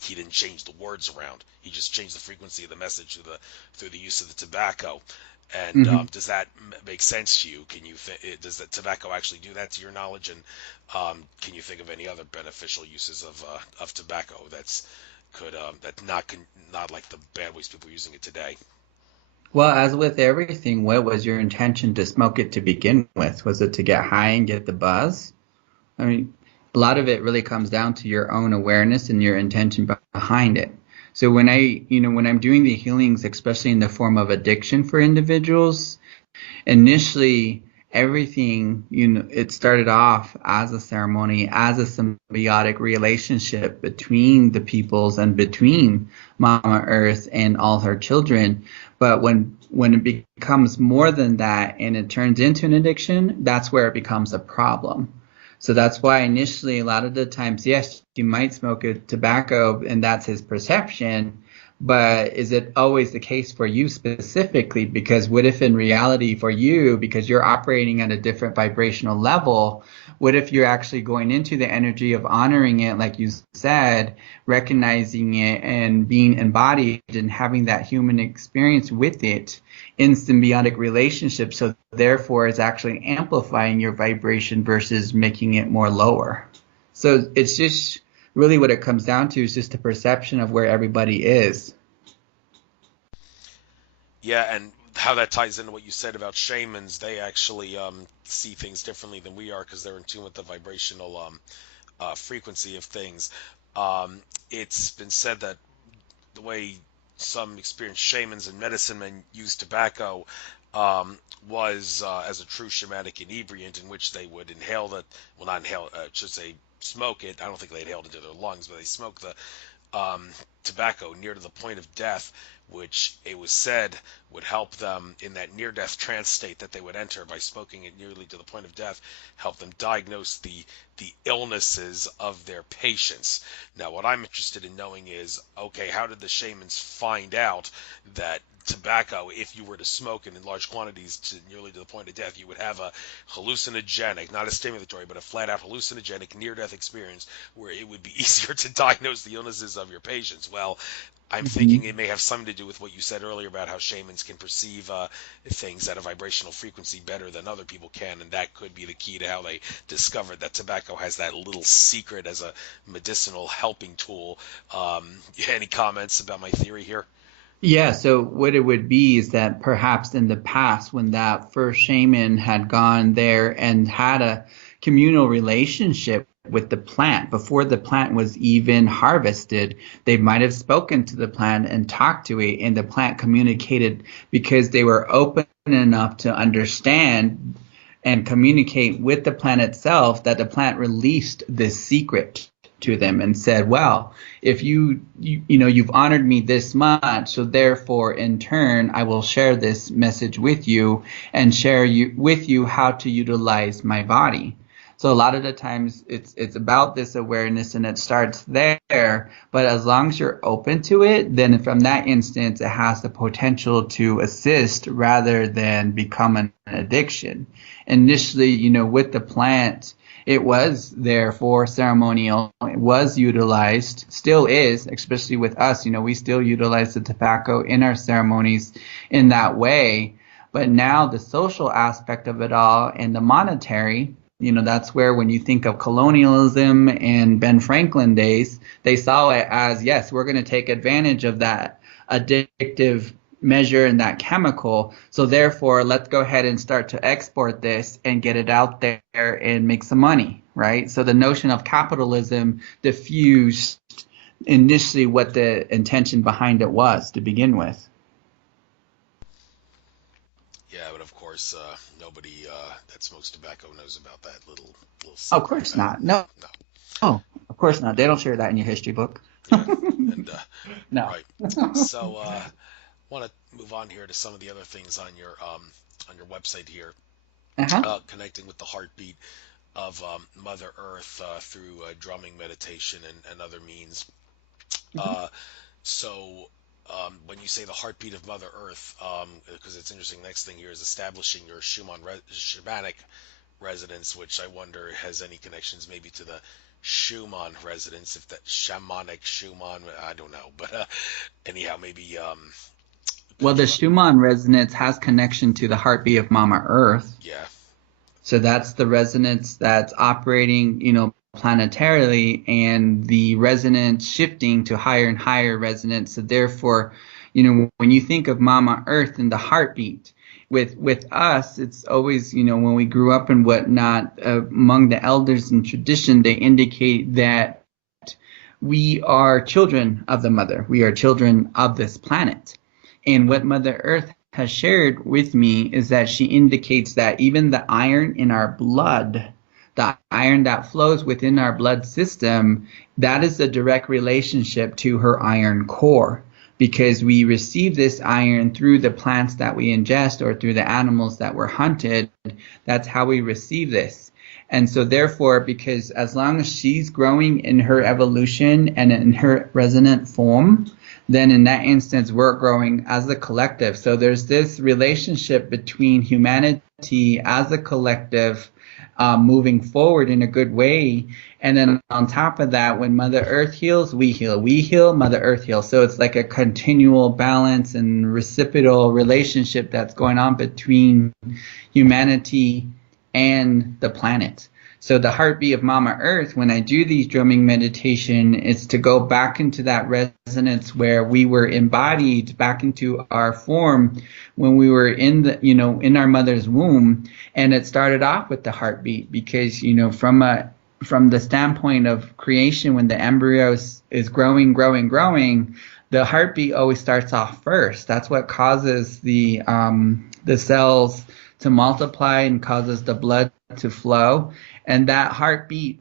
he didn't change the words around. He just changed the frequency of the message through the use of the tobacco. And Hmm. does that make sense to you? Does the tobacco actually do that to your knowledge? And can you think of any other beneficial uses of tobacco that not like the bad ways people are using it today? Well, as with everything, what was your intention to smoke it to begin with? Was it to get high and get the buzz? I mean, a lot of it really comes down to your own awareness and your intention behind it. So when I'm doing the healings, especially in the form of addiction for individuals, initially everything, it started off as a ceremony, as a symbiotic relationship between the peoples and between Mama Earth and all her children. But when it becomes more than that and it turns into an addiction, that's where it becomes a problem. So that's why initially, a lot of the times, yes, you might smoke a tobacco and that's his perception, but is it always the case for you specifically? Because what if in reality for you, because you're operating at a different vibrational level, what if you're actually going into the energy of honoring it, like you said, recognizing it and being embodied and having that human experience with it in symbiotic relationship? So therefore, it's actually amplifying your vibration versus making it more lower. So it's just really what it comes down to is just a perception of where everybody is. Yeah, and how that ties into what you said about shamans, they actually see things differently than we are, because they're in tune with the vibrational frequency of things. It's been said that the way some experienced shamans and medicine men use tobacco was as a true shamanic inebriant, in which they would inhale well, not inhale, should say smoke it. I don't think they inhaled into their lungs, but they smoked the tobacco near to the point of death, which it was said would help them in that near-death trance state that they would enter by smoking it nearly to the point of death, help them diagnose the illnesses of their patients. Now, what I'm interested in knowing is, okay, how did the shamans find out that tobacco, if you were to smoke it in large quantities to nearly to the point of death, you would have a hallucinogenic, not a stimulatory, but a flat-out hallucinogenic near-death experience where it would be easier to diagnose the illnesses of your patients? Well, I'm thinking Mhm. it may have something to do with what you said earlier about how shamans can perceive things at a vibrational frequency better than other people can, and that could be the key to how they discovered that tobacco has that little secret as a medicinal helping tool. Any comments about my theory here? Yeah, so what it would be is that perhaps in the past, when that first shaman had gone there and had a communal relationship with the plant before the plant was even harvested, they might have spoken to the plant and talked to it, and the plant communicated because they were open enough to understand and communicate with the plant itself, that the plant released this secret to them and said, well, if you've honored me this much, so therefore in turn I will share this message with you and share with you how to utilize my body. So a lot of the times it's about this awareness and it starts there, but as long as you're open to it, then from that instance it has the potential to assist rather than become an addiction. Initially, with the plant, it was there for ceremonial, it was utilized, still is, especially with us, we still utilize the tobacco in our ceremonies in that way. But now the social aspect of it all and the monetary, that's where when you think of colonialism and Ben Franklin days, they saw it as, yes, we're going to take advantage of that addictive measure and that chemical. So therefore, let's go ahead and start to export this and get it out there and make some money, right? So the notion of capitalism diffused initially what the intention behind it was to begin with. Yeah, but of course, nobody that smokes tobacco knows about that little Of secret. course not. No, No, no. oh, of course not. They don't share that in your history book. Yeah, and No. right. So, want to move on here to some of the other things on your website here, Uh-huh. connecting with the heartbeat of Mother Earth through drumming meditation and other means. Mhm. Uh, so, when you say the heartbeat of Mother Earth, because it's interesting, next thing here is establishing your shamanic residence, which I wonder has any connections maybe to the Schumann residence, if that shamanic Schumann, I don't know, but anyhow, maybe Well, could the you, Schumann resonance has connection to the heartbeat of Mama Earth. yeah, So that's the resonance that's operating, planetarily, and the resonance shifting to higher and higher resonance. So therefore, when you think of Mama Earth and the heartbeat, with us, it's always, when we grew up and whatnot, among the elders in tradition, they indicate that we are children of the mother. We are children of this planet. And what Mother Earth has shared with me is that she indicates that even the iron in our blood, the iron that flows within our blood system, that is a direct relationship to her iron core. Because we receive this iron through the plants that we ingest or through the animals that were hunted. That's how we receive this. And so therefore, because as long as she's growing in her evolution and in her resonant form, then in that instance, we're growing as a collective. So there's this relationship between humanity as a collective moving forward in a good way. And then on top of that, when Mother Earth heals, we heal. We heal, Mother Earth heals. So it's like a continual balance and reciprocal relationship that's going on between humanity and the planet. So the heartbeat of Mama Earth, when I do these drumming meditation, is to go back into that resonance where we were embodied back into our form when we were in the, in our mother's womb. And it started off with the heartbeat because, from the standpoint of creation, when the embryo is growing, the heartbeat always starts off first. That's what causes the cells to multiply and causes the blood to flow. And that heartbeat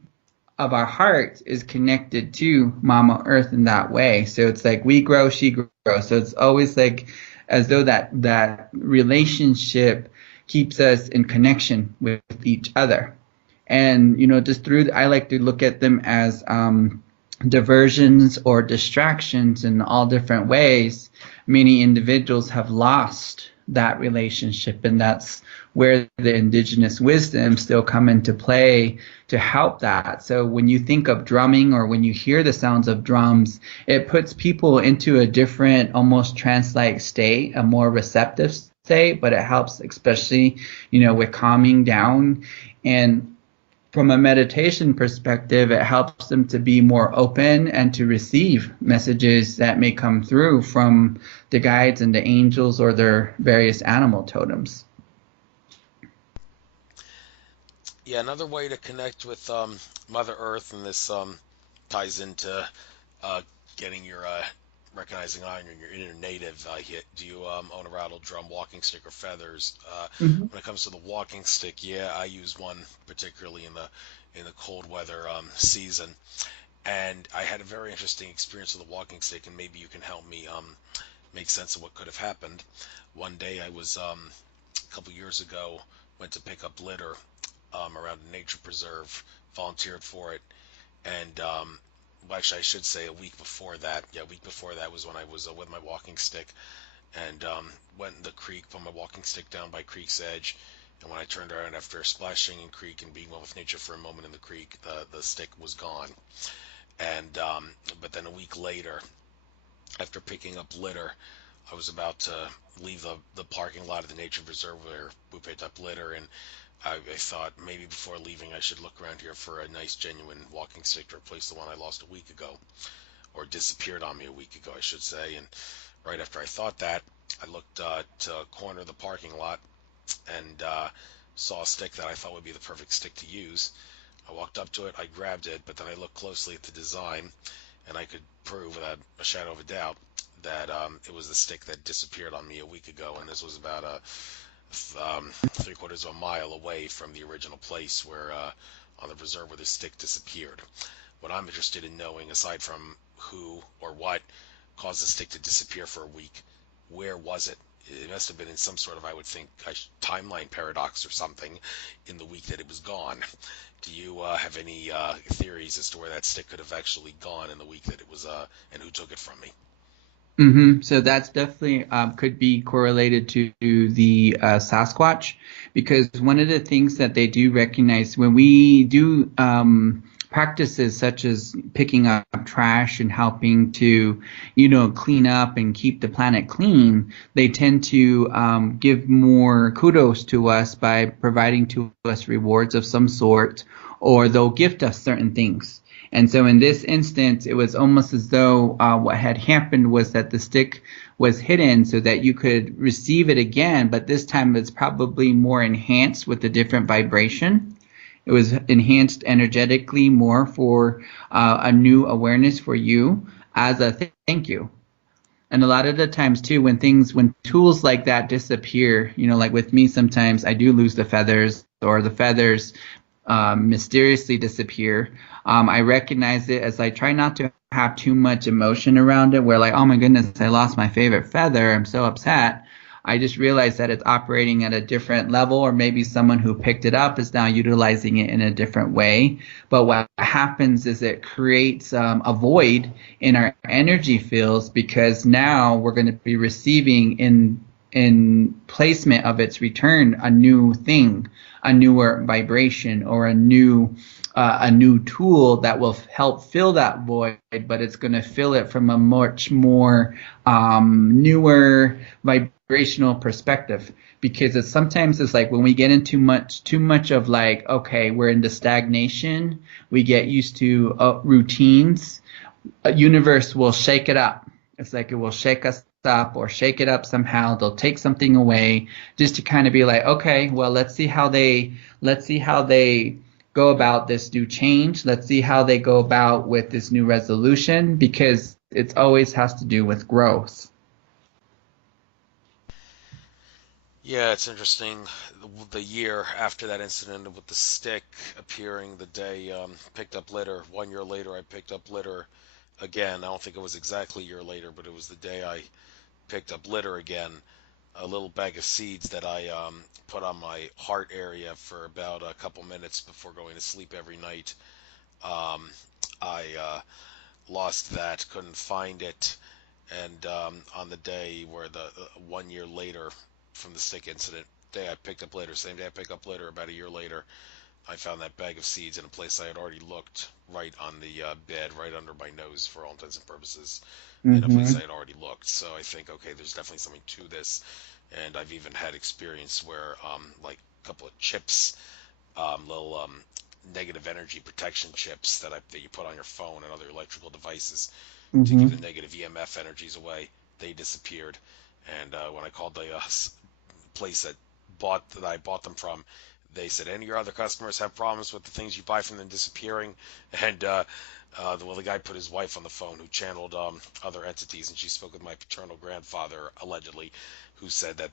of our heart is connected to Mama Earth in that way. So it's like we grow, she grows. So it's always like as though that relationship keeps us in connection with each other. And just I like to look at them as diversions or distractions in all different ways. Many individuals have lost that relationship, and that's where the indigenous wisdom still come into play to help that. So when you think of drumming or when you hear the sounds of drums, it puts people into a different, almost trance-like state, a more receptive state, but it helps especially, with calming down. And from a meditation perspective, it helps them to be more open and to receive messages that may come through from the guides and the angels or their various animal totems. yeah. Another way to connect with Mother Earth, and this ties into uh, getting your recognizing iron in your inner native. Do you own a rattle drum, walking stick, or feathers? Mhm. When it comes to the walking stick, yeah, I use one particularly in the cold weather season, and I had a very interesting experience with the walking stick, and maybe you can help me make sense of what could have happened. One day I was a couple years ago went to pick up litter around a nature preserve, volunteered for it, and well, actually, I should say a week before that. Yeah, a week before that was when I was with my walking stick and went in the creek, put my walking stick down by creek's edge. And when I turned around after splashing in creek and being one with nature for a moment in the creek, the stick was gone. And but then a week later, after picking up litter, I was about to leave the parking lot of the nature preserve where we picked up litter, and I thought maybe before leaving I should look around here for a nice, genuine walking stick to replace the one I lost a week ago, or disappeared on me a week ago, I should say. And right after I thought that, I looked to corner of the parking lot and saw a stick that I thought would be the perfect stick to use. I walked up to it, I grabbed it, but then I looked closely at the design, and I could prove without a shadow of a doubt that it was the stick that disappeared on me a week ago, and this was about three-quarters of a mile away from the original place where on the reserve where the stick disappeared. What I'm interested in knowing, aside from who or what caused the stick to disappear for a week, where was it? It must have been in some sort of, I would think, a timeline paradox or something in the week that it was gone. Do you have any theories as to where that stick could have actually gone in the week that it was, and who took it from me? So that's definitely could be correlated to the Sasquatch, because one of the things that they do recognize when we do practices such as picking up trash and helping to, clean up and keep the planet clean, they tend to give more kudos to us by providing to us rewards of some sort, or they'll gift us certain things. And so in this instance, it was almost as though what had happened was that the stick was hidden so that you could receive it again, but this time it's probably more enhanced with a different vibration. It was enhanced energetically more for a new awareness for you as a thank you. And a lot of the times too, when tools like that disappear, like with me, sometimes I do lose the feathers, or the feathers mysteriously disappear. I recognize it as I try not to have too much emotion around it, where like, oh my goodness, I lost my favorite feather. I'm so upset. I just realize that it's operating at a different level, or maybe someone who picked it up is now utilizing it in a different way. But what happens is it creates a void in our energy fields, because now we're going to be receiving in placement of its return a new thing, a newer vibration, or a new tool that will help fill that void, but it's going to fill it from a much more newer vibrational perspective. Because sometimes it's like when we get into too much of like, okay, we're into stagnation, we get used to routines. A universe will shake it up. It's like it will shake us up or shake it up somehow. They'll take something away just to kind of be like, okay, well, let's see how they go about this new change. Let's see how they go about with this new resolution, because it always has to do with growth. Yeah, it's interesting. The year after that incident with the stick appearing, the day picked up litter. 1 year later, I picked up litter again. I don't think it was exactly a year later, but it was the day I picked up litter again. A little bag of seeds that I put on my heart area for about a couple minutes before going to sleep every night. Um, I lost that, couldn't find it, and on the day where the 1 year later from the stick incident, day I picked up litter, same day I picked up litter, about a year later, I found that bag of seeds in a place I had already looked, right on the bed, right under my nose for all intents and purposes, in a place I Mm-hmm. had already looked. So I think, okay, there's definitely something to this. And I've even had experience where, like a couple of chips, little negative energy protection chips that you put on your phone and other electrical devices to keep the Mm-hmm. negative EMF energies away, they disappeared. And when I called the place that I bought them from, they said, any of your other customers have problems with the things you buy from them disappearing? And the guy put his wife on the phone, who channeled other entities, and she spoke with my paternal grandfather, allegedly, who said that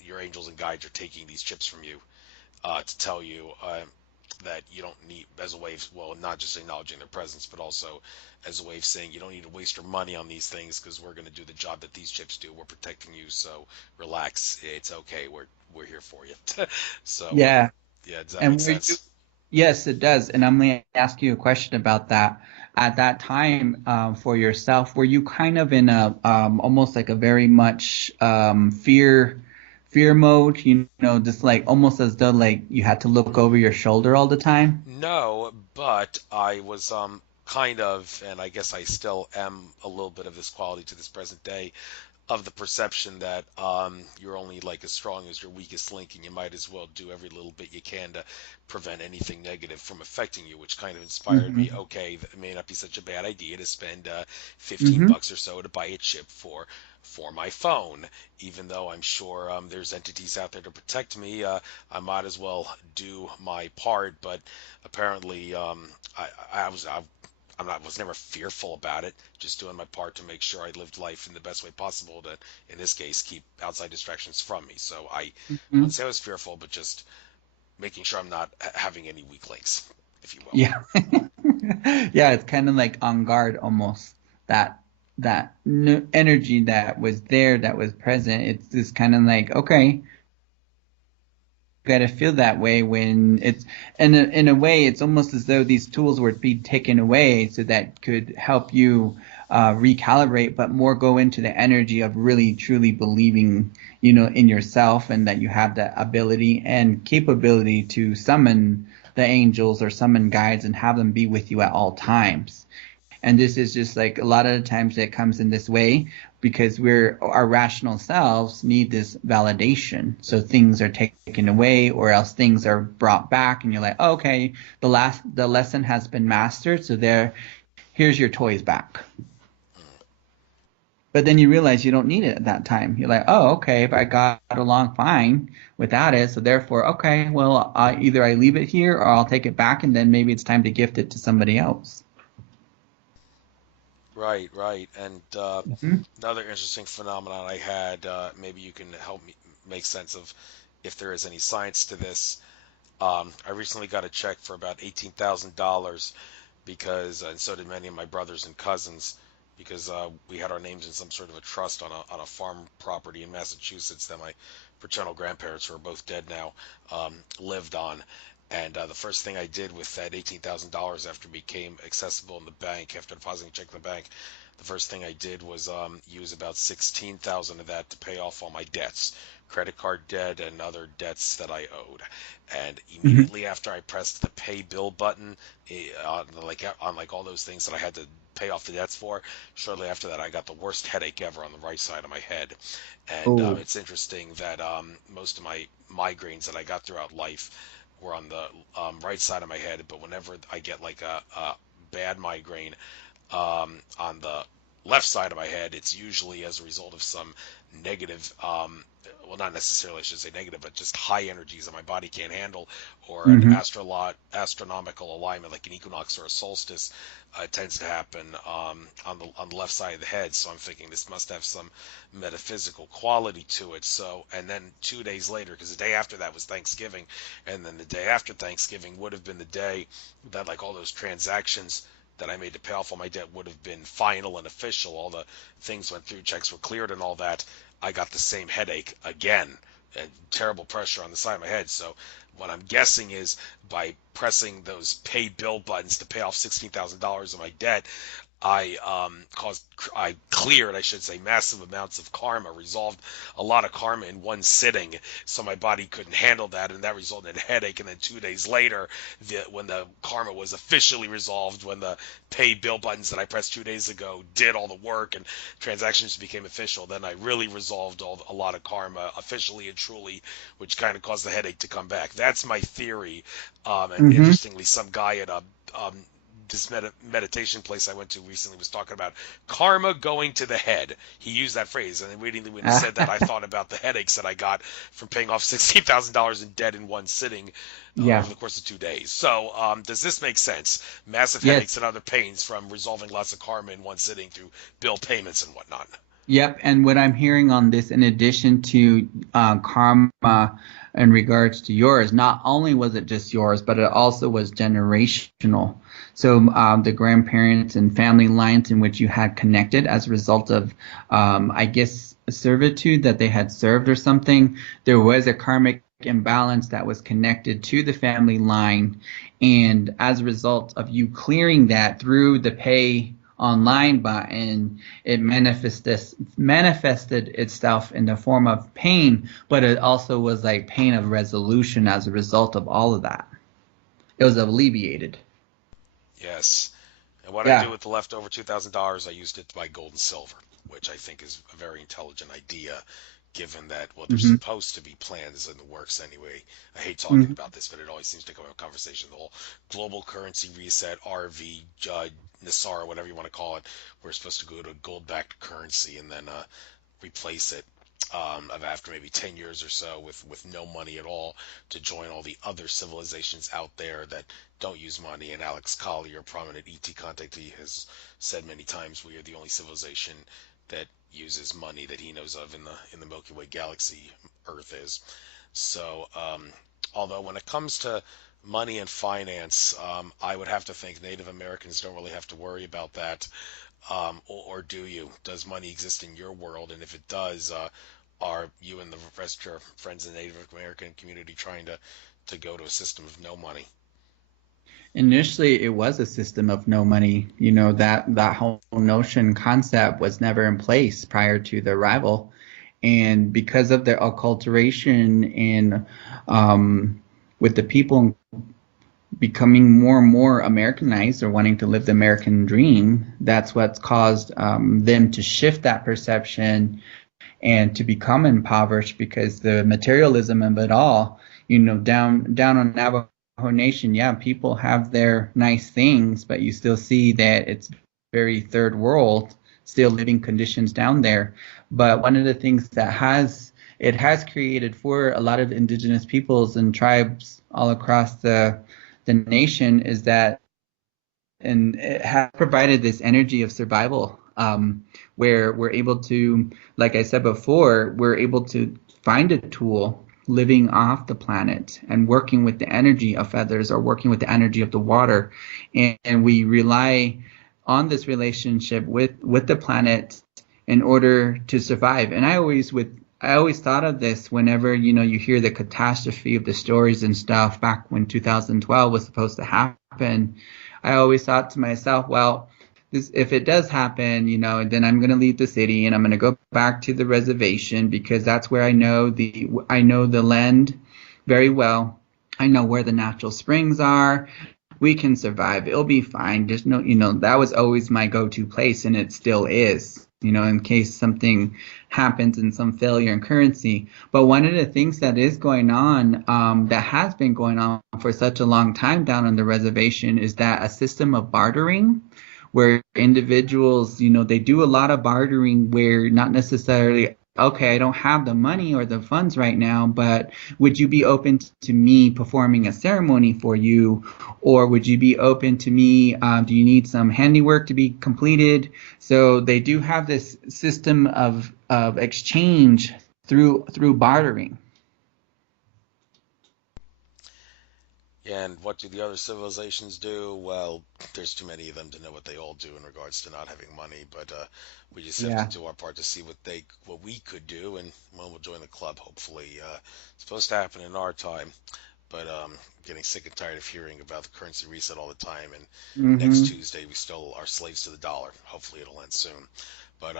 your angels and guides are taking these chips from you to tell you that you don't need, as a way of, well, not just acknowledging their presence, but also as a way of saying you don't need to waste your money on these things, because we're going to do the job that these chips do. We're protecting you, so relax. It's okay. We're here for you. So Yeah. Yeah, does that make And were you, sense? yes, it does. And I'm going to ask you a question about that. At that time, for yourself, were you kind of in a almost like a very much fear mode? You know, just like almost as though like you had to look over your shoulder all the time. No, but I was kind of, and I guess I still am a little bit of this quality to this present day, of the perception that you're only like as strong as your weakest link, and you might as well do every little bit you can to prevent anything negative from affecting you, which kind of inspired me. Mm-hmm. Okay, it may not be such a bad idea to spend 15 Mm-hmm. bucks or so to buy a chip for my phone, even though I'm sure there's entities out there to protect me. I might as well do my part, but apparently I was never fearful about it. Just doing my part to make sure I lived life in the best way possible to, in this case, keep outside distractions from me. So I Mm-hmm. wouldn't say I was fearful, but just making sure I'm not having any weak links, if you will. Yeah. Yeah, it's kind of like on guard almost. That energy that was there, that was present. It's just kind of like, okay, got to feel that way when it's in a way it's almost as though these tools were being taken away so that could help you recalibrate, but more go into the energy of really truly believing, you know, in yourself, and that you have the ability and capability to summon the angels or summon guides and have them be with you at all times. And this is just like a lot of the times it comes in this way because our rational selves need this validation. So things are taken away or else things are brought back and you're like, oh, okay, the lesson has been mastered. So here's your toys back. But then you realize you don't need it at that time. You're like, oh, okay, but I got along fine without it. So therefore, okay, well, either I leave it here or I'll take it back and then maybe it's time to gift it to somebody else. Right, right. And Mm-hmm. another interesting phenomenon I had, maybe you can help me make sense of if there is any science to this. I recently got a check for about $18,000 because, and so did many of my brothers and cousins, because we had our names in some sort of a trust on a farm property in Massachusetts that my paternal grandparents, who are both dead now, lived on. And the first thing I did with that $18,000 after it became accessible in the bank, after depositing a check in the bank, the first thing I did was use about 16,000 of that to pay off all my debts, credit card debt and other debts that I owed. And Mm-hmm. immediately after I pressed the pay bill button, on like all those things that I had to pay off the debts for, shortly after that I got the worst headache ever on the right side of my head. And Oh. it's interesting that most of my migraines that I got throughout life were on the right side of my head, but whenever I get like a bad migraine on the left side of my head, it's usually as a result of some negative, well, not necessarily, I should say negative, but just high energies that my body can't handle, or an Mm-hmm. astronomical alignment, like an equinox or a solstice, tends to happen on the left side of the head. So I'm thinking this must have some metaphysical quality to it. So, and then 2 days later, because the day after that was Thanksgiving, and then the day after Thanksgiving would have been the day that like all those transactions that I made to pay off all my debt would have been final and official. All the things went through, checks were cleared, and all that. I got the same headache again, and terrible pressure on the side of my head. So what I'm guessing is by pressing those pay bill buttons to pay off $16,000 of my debt, I cleared, I should say, massive amounts of karma, resolved a lot of karma in one sitting, so my body couldn't handle that, and that resulted in a headache. And then 2 days later, when the karma was officially resolved, when the pay bill buttons that I pressed 2 days ago did all the work and transactions became official, then I really resolved a lot of karma officially and truly, which kind of caused the headache to come back. That's my theory. And Mm-hmm. interestingly, some guy at a this meditation place I went to recently was talking about karma going to the head. He used that phrase, and immediately when he said that, I thought about the headaches that I got from paying off $16,000 in debt in one sitting Yeah. over the course of 2 days. So, does this make sense? Massive Yes. headaches and other pains from resolving lots of karma in one sitting through bill payments and whatnot. Yep. And what I'm hearing on this, in addition to karma in regards to yours, not only was it just yours, but it also was generational. So the grandparents and family lines in which you had connected as a result of, I guess, servitude that they had served or something, there was a karmic imbalance that was connected to the family line. And as a result of you clearing that through the pay online button, it manifested itself in the form of pain, but it also was like pain of resolution as a result of all of that. It was alleviated. Yes. And what I do Yeah. with the leftover $2,000, I used it to buy gold and silver, which I think is a very intelligent idea, given that what they're Hmm. supposed to be planned is in the works anyway. I hate talking Hmm. about this, but it always seems to come up in conversation. The whole global currency reset, RV, Nasara, whatever you want to call it, we're supposed to go to a gold-backed currency and then replace it after maybe 10 years or so with no money at all to join all the other civilizations out there that don't use money. And Alex Collier, a prominent ET contactee, has said many times we are the only civilization that uses money that he knows of in the Milky Way galaxy. Earth is. So, although when it comes to money and finance, I would have to think Native Americans don't really have to worry about that. Or do you? Does money exist in your world? And if it does, are you and the rest of your friends in the Native American community trying to go to a system of no money? Initially, it was a system of no money. That whole notion concept was never in place prior to the arrival. And because of the acculturation and with the people becoming more and more Americanized or wanting to live the American dream, that's what's caused them to shift that perception and to become impoverished because the materialism of it all, down on Navajo Nation, yeah, people have their nice things, but you still see that it's very third world, still living conditions down there. But one of the things that has created for a lot of indigenous peoples and tribes all across the nation is that, and it has provided this energy of survival, where we're able to, like I said before, we're able to find a tool living off the planet and working with the energy of feathers or working with the energy of the water, and we rely on this relationship with the planet in order to survive. And I always thought of this whenever you hear the catastrophe of the stories and stuff back when 2012 was supposed to happen. I always thought to myself, well, if it does happen, then I'm going to leave the city and I'm going to go back to the reservation because that's where I know the land very well. I know where the natural springs are. We can survive. It'll be fine. Just no, that was always my go-to place, and it still is. In case something happens in some failure in currency. But one of the things that is going on, that has been going on for such a long time down on the reservation, is that a system of bartering where individuals, they do a lot of bartering where not necessarily, okay, I don't have the money or the funds right now, but would you be open to me performing a ceremony for you? Or would you be open to me? Do you need some handiwork to be completed? So they do have this system of exchange through bartering. And what do the other civilizations do? Well, there's too many of them to know what they all do in regards to not having money, but we just have to Yeah. do our part to see what we could do, and well, we'll join the club. Hopefully, it's supposed to happen in our time, but getting sick and tired of hearing about the currency reset all the time. And next Hmm. Tuesday, we still are slaves to the dollar. Hopefully, it'll end soon. But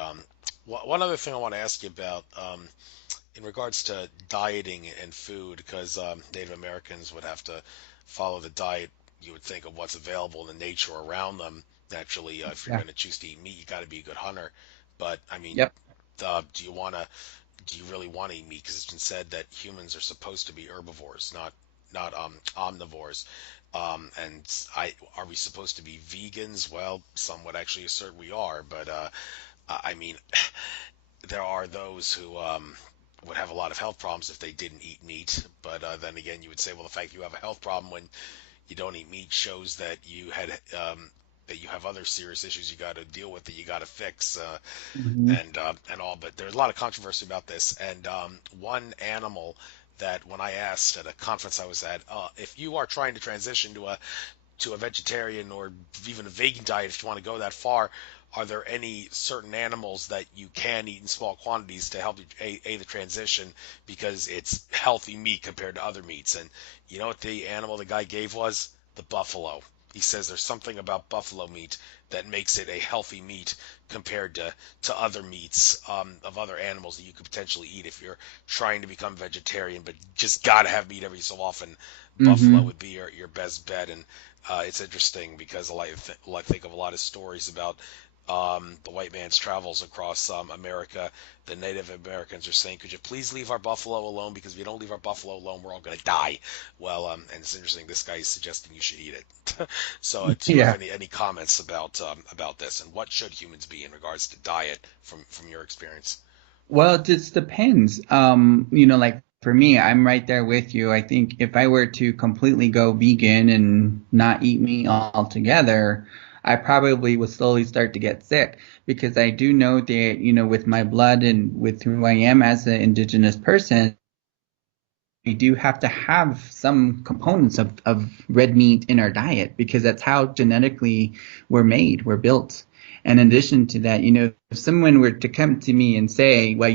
one other thing I want to ask you about. In regards to dieting and food, because Native Americans would have to follow the diet you would think of what's available in the nature around them. Naturally, if you're Yeah. going to choose to eat meat, you got to be a good hunter. But I mean, Yep. do you want to? Do you really want to eat meat? Because it's been said that humans are supposed to be herbivores, not omnivores. And are we supposed to be vegans? Well, some would actually assert we are, but I mean, there are those who would have a lot of health problems if they didn't eat meat. But then again, you would say, well, the fact you have a health problem when you don't eat meat shows that that you have other serious issues you got to deal with that you got to fix, Hmm. and all. But there's a lot of controversy about this. And one animal that when I asked at a conference I was at, if you are trying to transition to a vegetarian or even a vegan diet, if you want to go that far, are there any certain animals that you can eat in small quantities to help you aid the transition because it's healthy meat compared to other meats? And you know what the animal the guy gave was? The buffalo. He says there's something about buffalo meat that makes it a healthy meat compared to other meats of other animals that you could potentially eat if you're trying to become vegetarian, but just gotta have meat every so often. Buffalo Mm-hmm. would be your best bet, and it's interesting because I think of a lot of stories about the white man's travels across America. The Native Americans are saying, "Could you please leave our buffalo alone? Because if you don't leave our buffalo alone, we're all going to die." Well, and it's interesting. This guy is suggesting you should eat it. So, do you have Yeah. any comments about this, and what should humans be in regards to diet from your experience? Well, it just depends. Like for me, I'm right there with you. I think if I were to completely go vegan and not eat meat altogether, I probably would slowly start to get sick because I do know that, with my blood and with who I am as an indigenous person, we do have to have some components of red meat in our diet because that's how genetically we're made, we're built. And in addition to that, if someone were to come to me and say, well,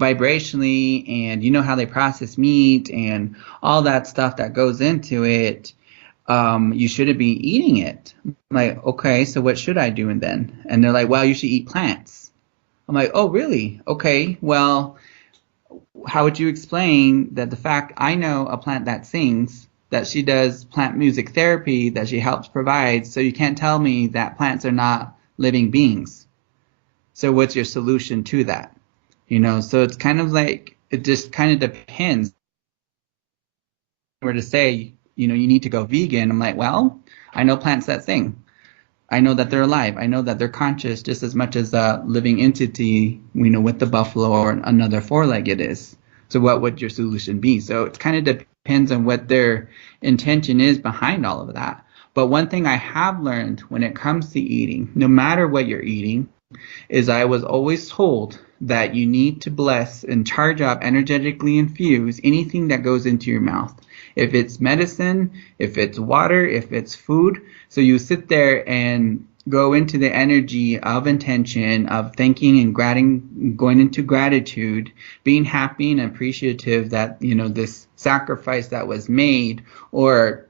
vibrationally, and you know how they process meat and all that stuff that goes into it, you shouldn't be eating it. I'm like, okay, so what should I do then? And they're like, well, you should eat plants. I'm like, oh, really? Okay, well, how would you explain that the fact I know a plant that sings, that she does plant music therapy, that she helps provide, so you can't tell me that plants are not living beings? So what's your solution to that? So it's kind of like it just kind of depends. Where to say, you need to go vegan, I'm like, well, I know plants that sing. I know that they're alive. I know that they're conscious just as much as a living entity, with the buffalo or another four-legged is. So what would your solution be? So it kind of depends on what their intention is behind all of that. But one thing I have learned when it comes to eating, no matter what you're eating, is I was always told that you need to bless and charge up, energetically infuse anything that goes into your mouth. If it's medicine, if it's water, if it's food. So you sit there and go into the energy of intention, of thanking and going into gratitude, being happy and appreciative that, this sacrifice that was made, or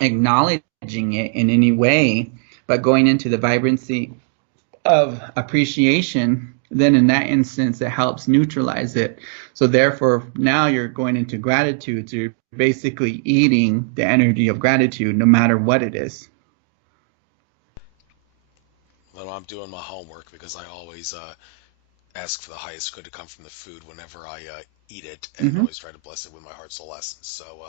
acknowledging it in any way, but going into the vibrancy of appreciation, then in that instance, it helps neutralize it. So therefore, now you're going into gratitude. So you're basically eating the energy of gratitude, no matter what it is. Well, I'm doing my homework because I always ask for the highest good to come from the food whenever I eat it, and Mm-hmm. always try to bless it with my heart, soul, essence. So,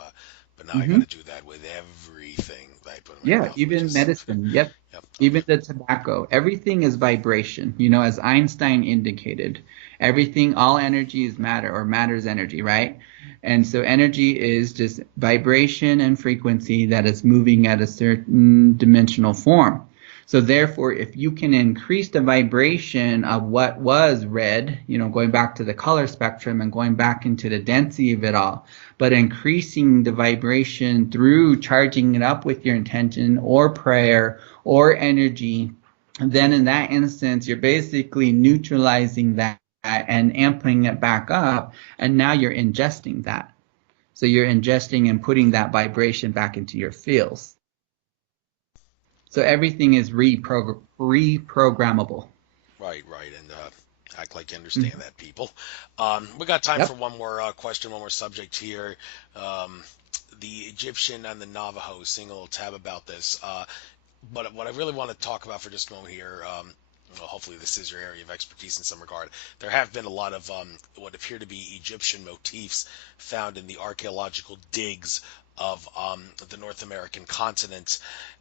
but now I got Mm-hmm. to do that with everything that I put in my Yeah, mouth, which even is, medicine. Yep. yep, Even the tobacco. Everything is vibration. As Einstein indicated, everything, all energy is matter, or matter is energy, right? And so energy is just vibration and frequency that is moving at a certain dimensional form. So therefore, if you can increase the vibration of what was red, going back to the color spectrum and going back into the density of it all, but increasing the vibration through charging it up with your intention or prayer or energy, then in that instance, you're basically neutralizing that and amping it back up. And now you're ingesting that. So you're ingesting and putting that vibration back into your fields. So everything is reprogrammable. right, right, and act like you understand Mhm. that, people. We got time for Yep. one more question, one more subject here. Um, the Egyptian and the Navajo, seeing a little tab about this. But what I really want to talk about for just a moment here, well, hopefully this is your area of expertise in some regard. There have been a lot of what appear to be Egyptian motifs found in the archaeological digs of the North American continent,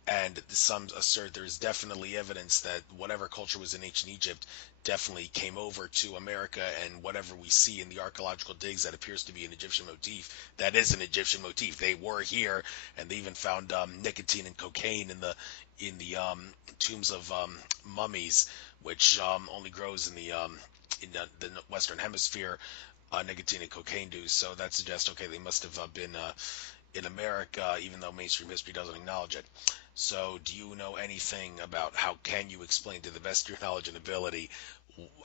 and some assert there is definitely evidence that whatever culture was in ancient Egypt definitely came over to America, and whatever we see in the archaeological digs that appears to be an Egyptian motif, that is an Egyptian motif. They were here, and they even found nicotine and cocaine in the tombs of mummies, which only grows in the Western Hemisphere. Nicotine and cocaine do, so that suggests okay they must have been in America, even though mainstream history doesn't acknowledge it. So, do you know anything about how can you explain to the best of your knowledge and ability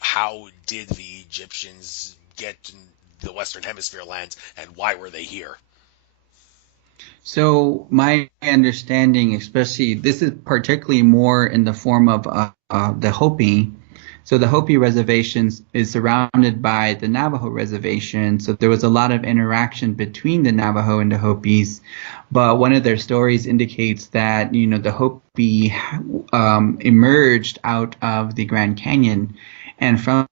how did the Egyptians get in the Western Hemisphere lands and why were they here? So my understanding, especially this is particularly more in the form of the Hopi. So the Hopi reservations is surrounded by the Navajo reservation. So there was a lot of interaction between the Navajo and the Hopis. But one of their stories indicates that, the Hopi emerged out of the Grand Canyon. And from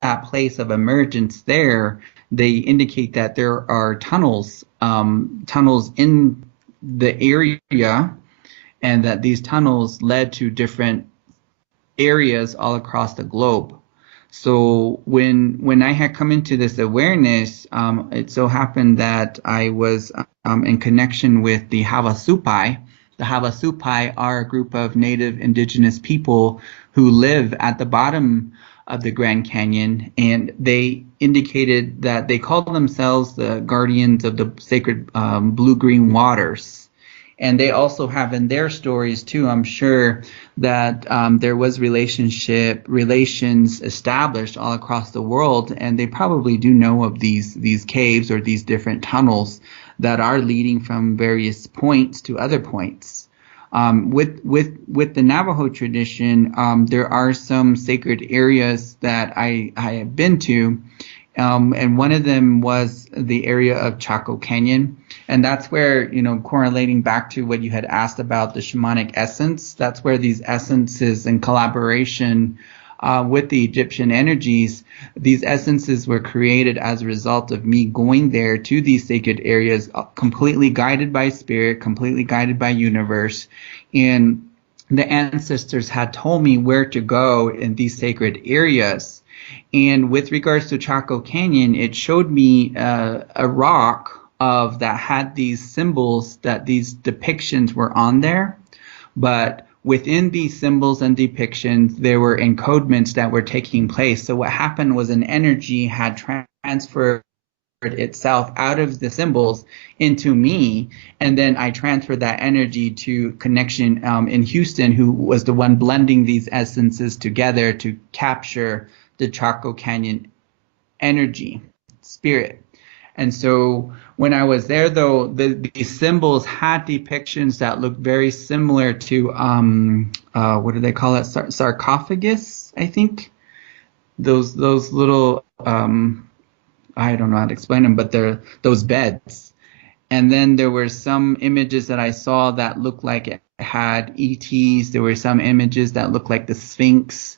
that place of emergence there, they indicate that there are tunnels in the area, and that these tunnels led to different areas all across the globe. So when I had come into this awareness, it so happened that I was in connection with the Havasupai. The Havasupai are a group of native indigenous people who live at the bottom of the Grand Canyon, and they indicated that they call themselves the guardians of the sacred blue-green waters. And they also have in their stories too, I'm sure, that there was relations established all across the world, and they probably do know of these caves or these different tunnels that are leading from various points to other points. With the Navajo tradition, there are some sacred areas that I have been to, and one of them was the area of Chaco Canyon. And that's where, correlating back to what you had asked about the shamanic essence, that's where these essences in collaboration with the Egyptian energies, these essences were created as a result of me going there to these sacred areas, completely guided by spirit, completely guided by universe. And the ancestors had told me where to go in these sacred areas. And with regards to Chaco Canyon, it showed me a rock of that had these symbols, that these depictions were on there. But within these symbols and depictions, there were encodements that were taking place. So what happened was an energy had transferred itself out of the symbols into me, and then I transferred that energy to connection in Houston, who was the one blending these essences together to capture the Chaco Canyon energy, spirit. And so when I was there, though, these symbols had depictions that looked very similar to, what do they call it? Sarcophagus, I think. Those little, I don't know how to explain them, but they're those beds. And then there were some images that I saw that looked like it had ETs. There were some images that looked like the Sphinx.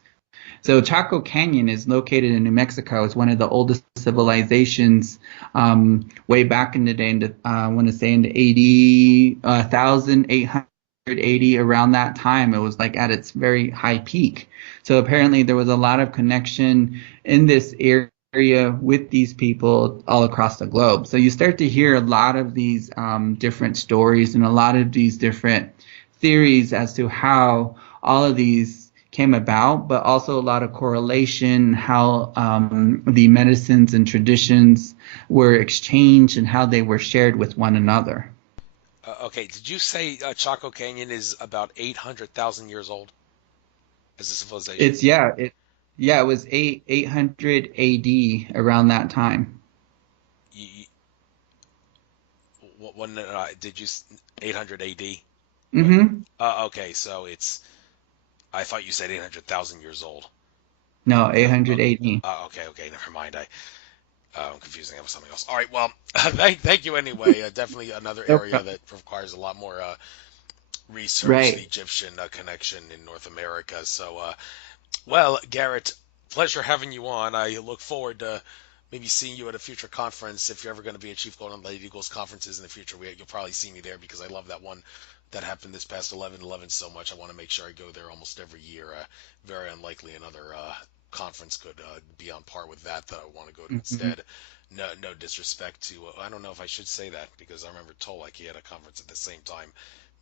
So Chaco Canyon is located in New Mexico. It's one of the oldest civilizations, way back in the day. I want to say in the 1880, around that time, it was like at its very high peak. So apparently there was a lot of connection in this area with these people all across the globe. So you start to hear a lot of these different stories and a lot of these different theories as to how all of these came about, but also a lot of correlation, how the medicines and traditions were exchanged and how they were shared with one another. Okay, did you say Chaco Canyon is about 800,000 years old as a civilization? It's yeah, it was 800 AD around that time. You, when did you 800 AD? Mm-hmm. Okay, so it's I thought you said 800,000 years old. No, No, 800 AD. okay, never mind. I'm confusing that with something else. All right, well, thank you anyway. Definitely another No area problem. that requires a lot more research, the Right. Egyptian connection in North America. So, well, Garrett, pleasure having you on. I look forward to maybe seeing you at a future conference. If you're ever going to be at Chief Gold and Lady Eagles conferences in the future, you'll probably see me there because I love that one that happened this past 11/11 so much. I want to make sure I go there almost every year. Very unlikely another conference could be on par with that I want to go to Mm-hmm. instead. No, no disrespect to. I don't know if I should say that because I remember Tolek he had a conference at the same time.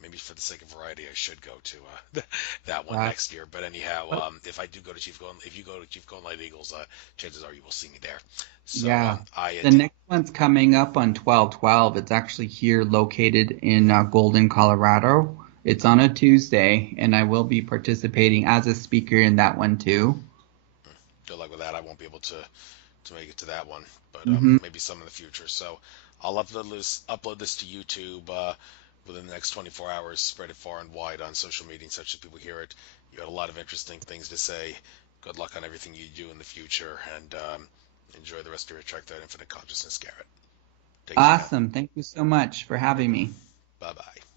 Maybe for the sake of variety, I should go to that one Right. next year. But anyhow, if I do go to Chief Golden, if you go to Chief Golden Light Eagles, chances are you will see me there. So Yeah. I The next one's coming up on 12/12. It's actually here located in Golden, Colorado. It's on a Tuesday, and I will be participating as a speaker in that one too. Good luck with that. I won't be able to make it to that one, but Hmm. maybe some in the future. So I'll upload this to YouTube within the next 24 hours. Spread it far and wide on social media, such that people hear it. You got a lot of interesting things to say. Good luck on everything you do in the future, and enjoy the rest of your trek to that infinite consciousness, Garrett. Take care now. Awesome. Thank you so much for having me. Bye bye.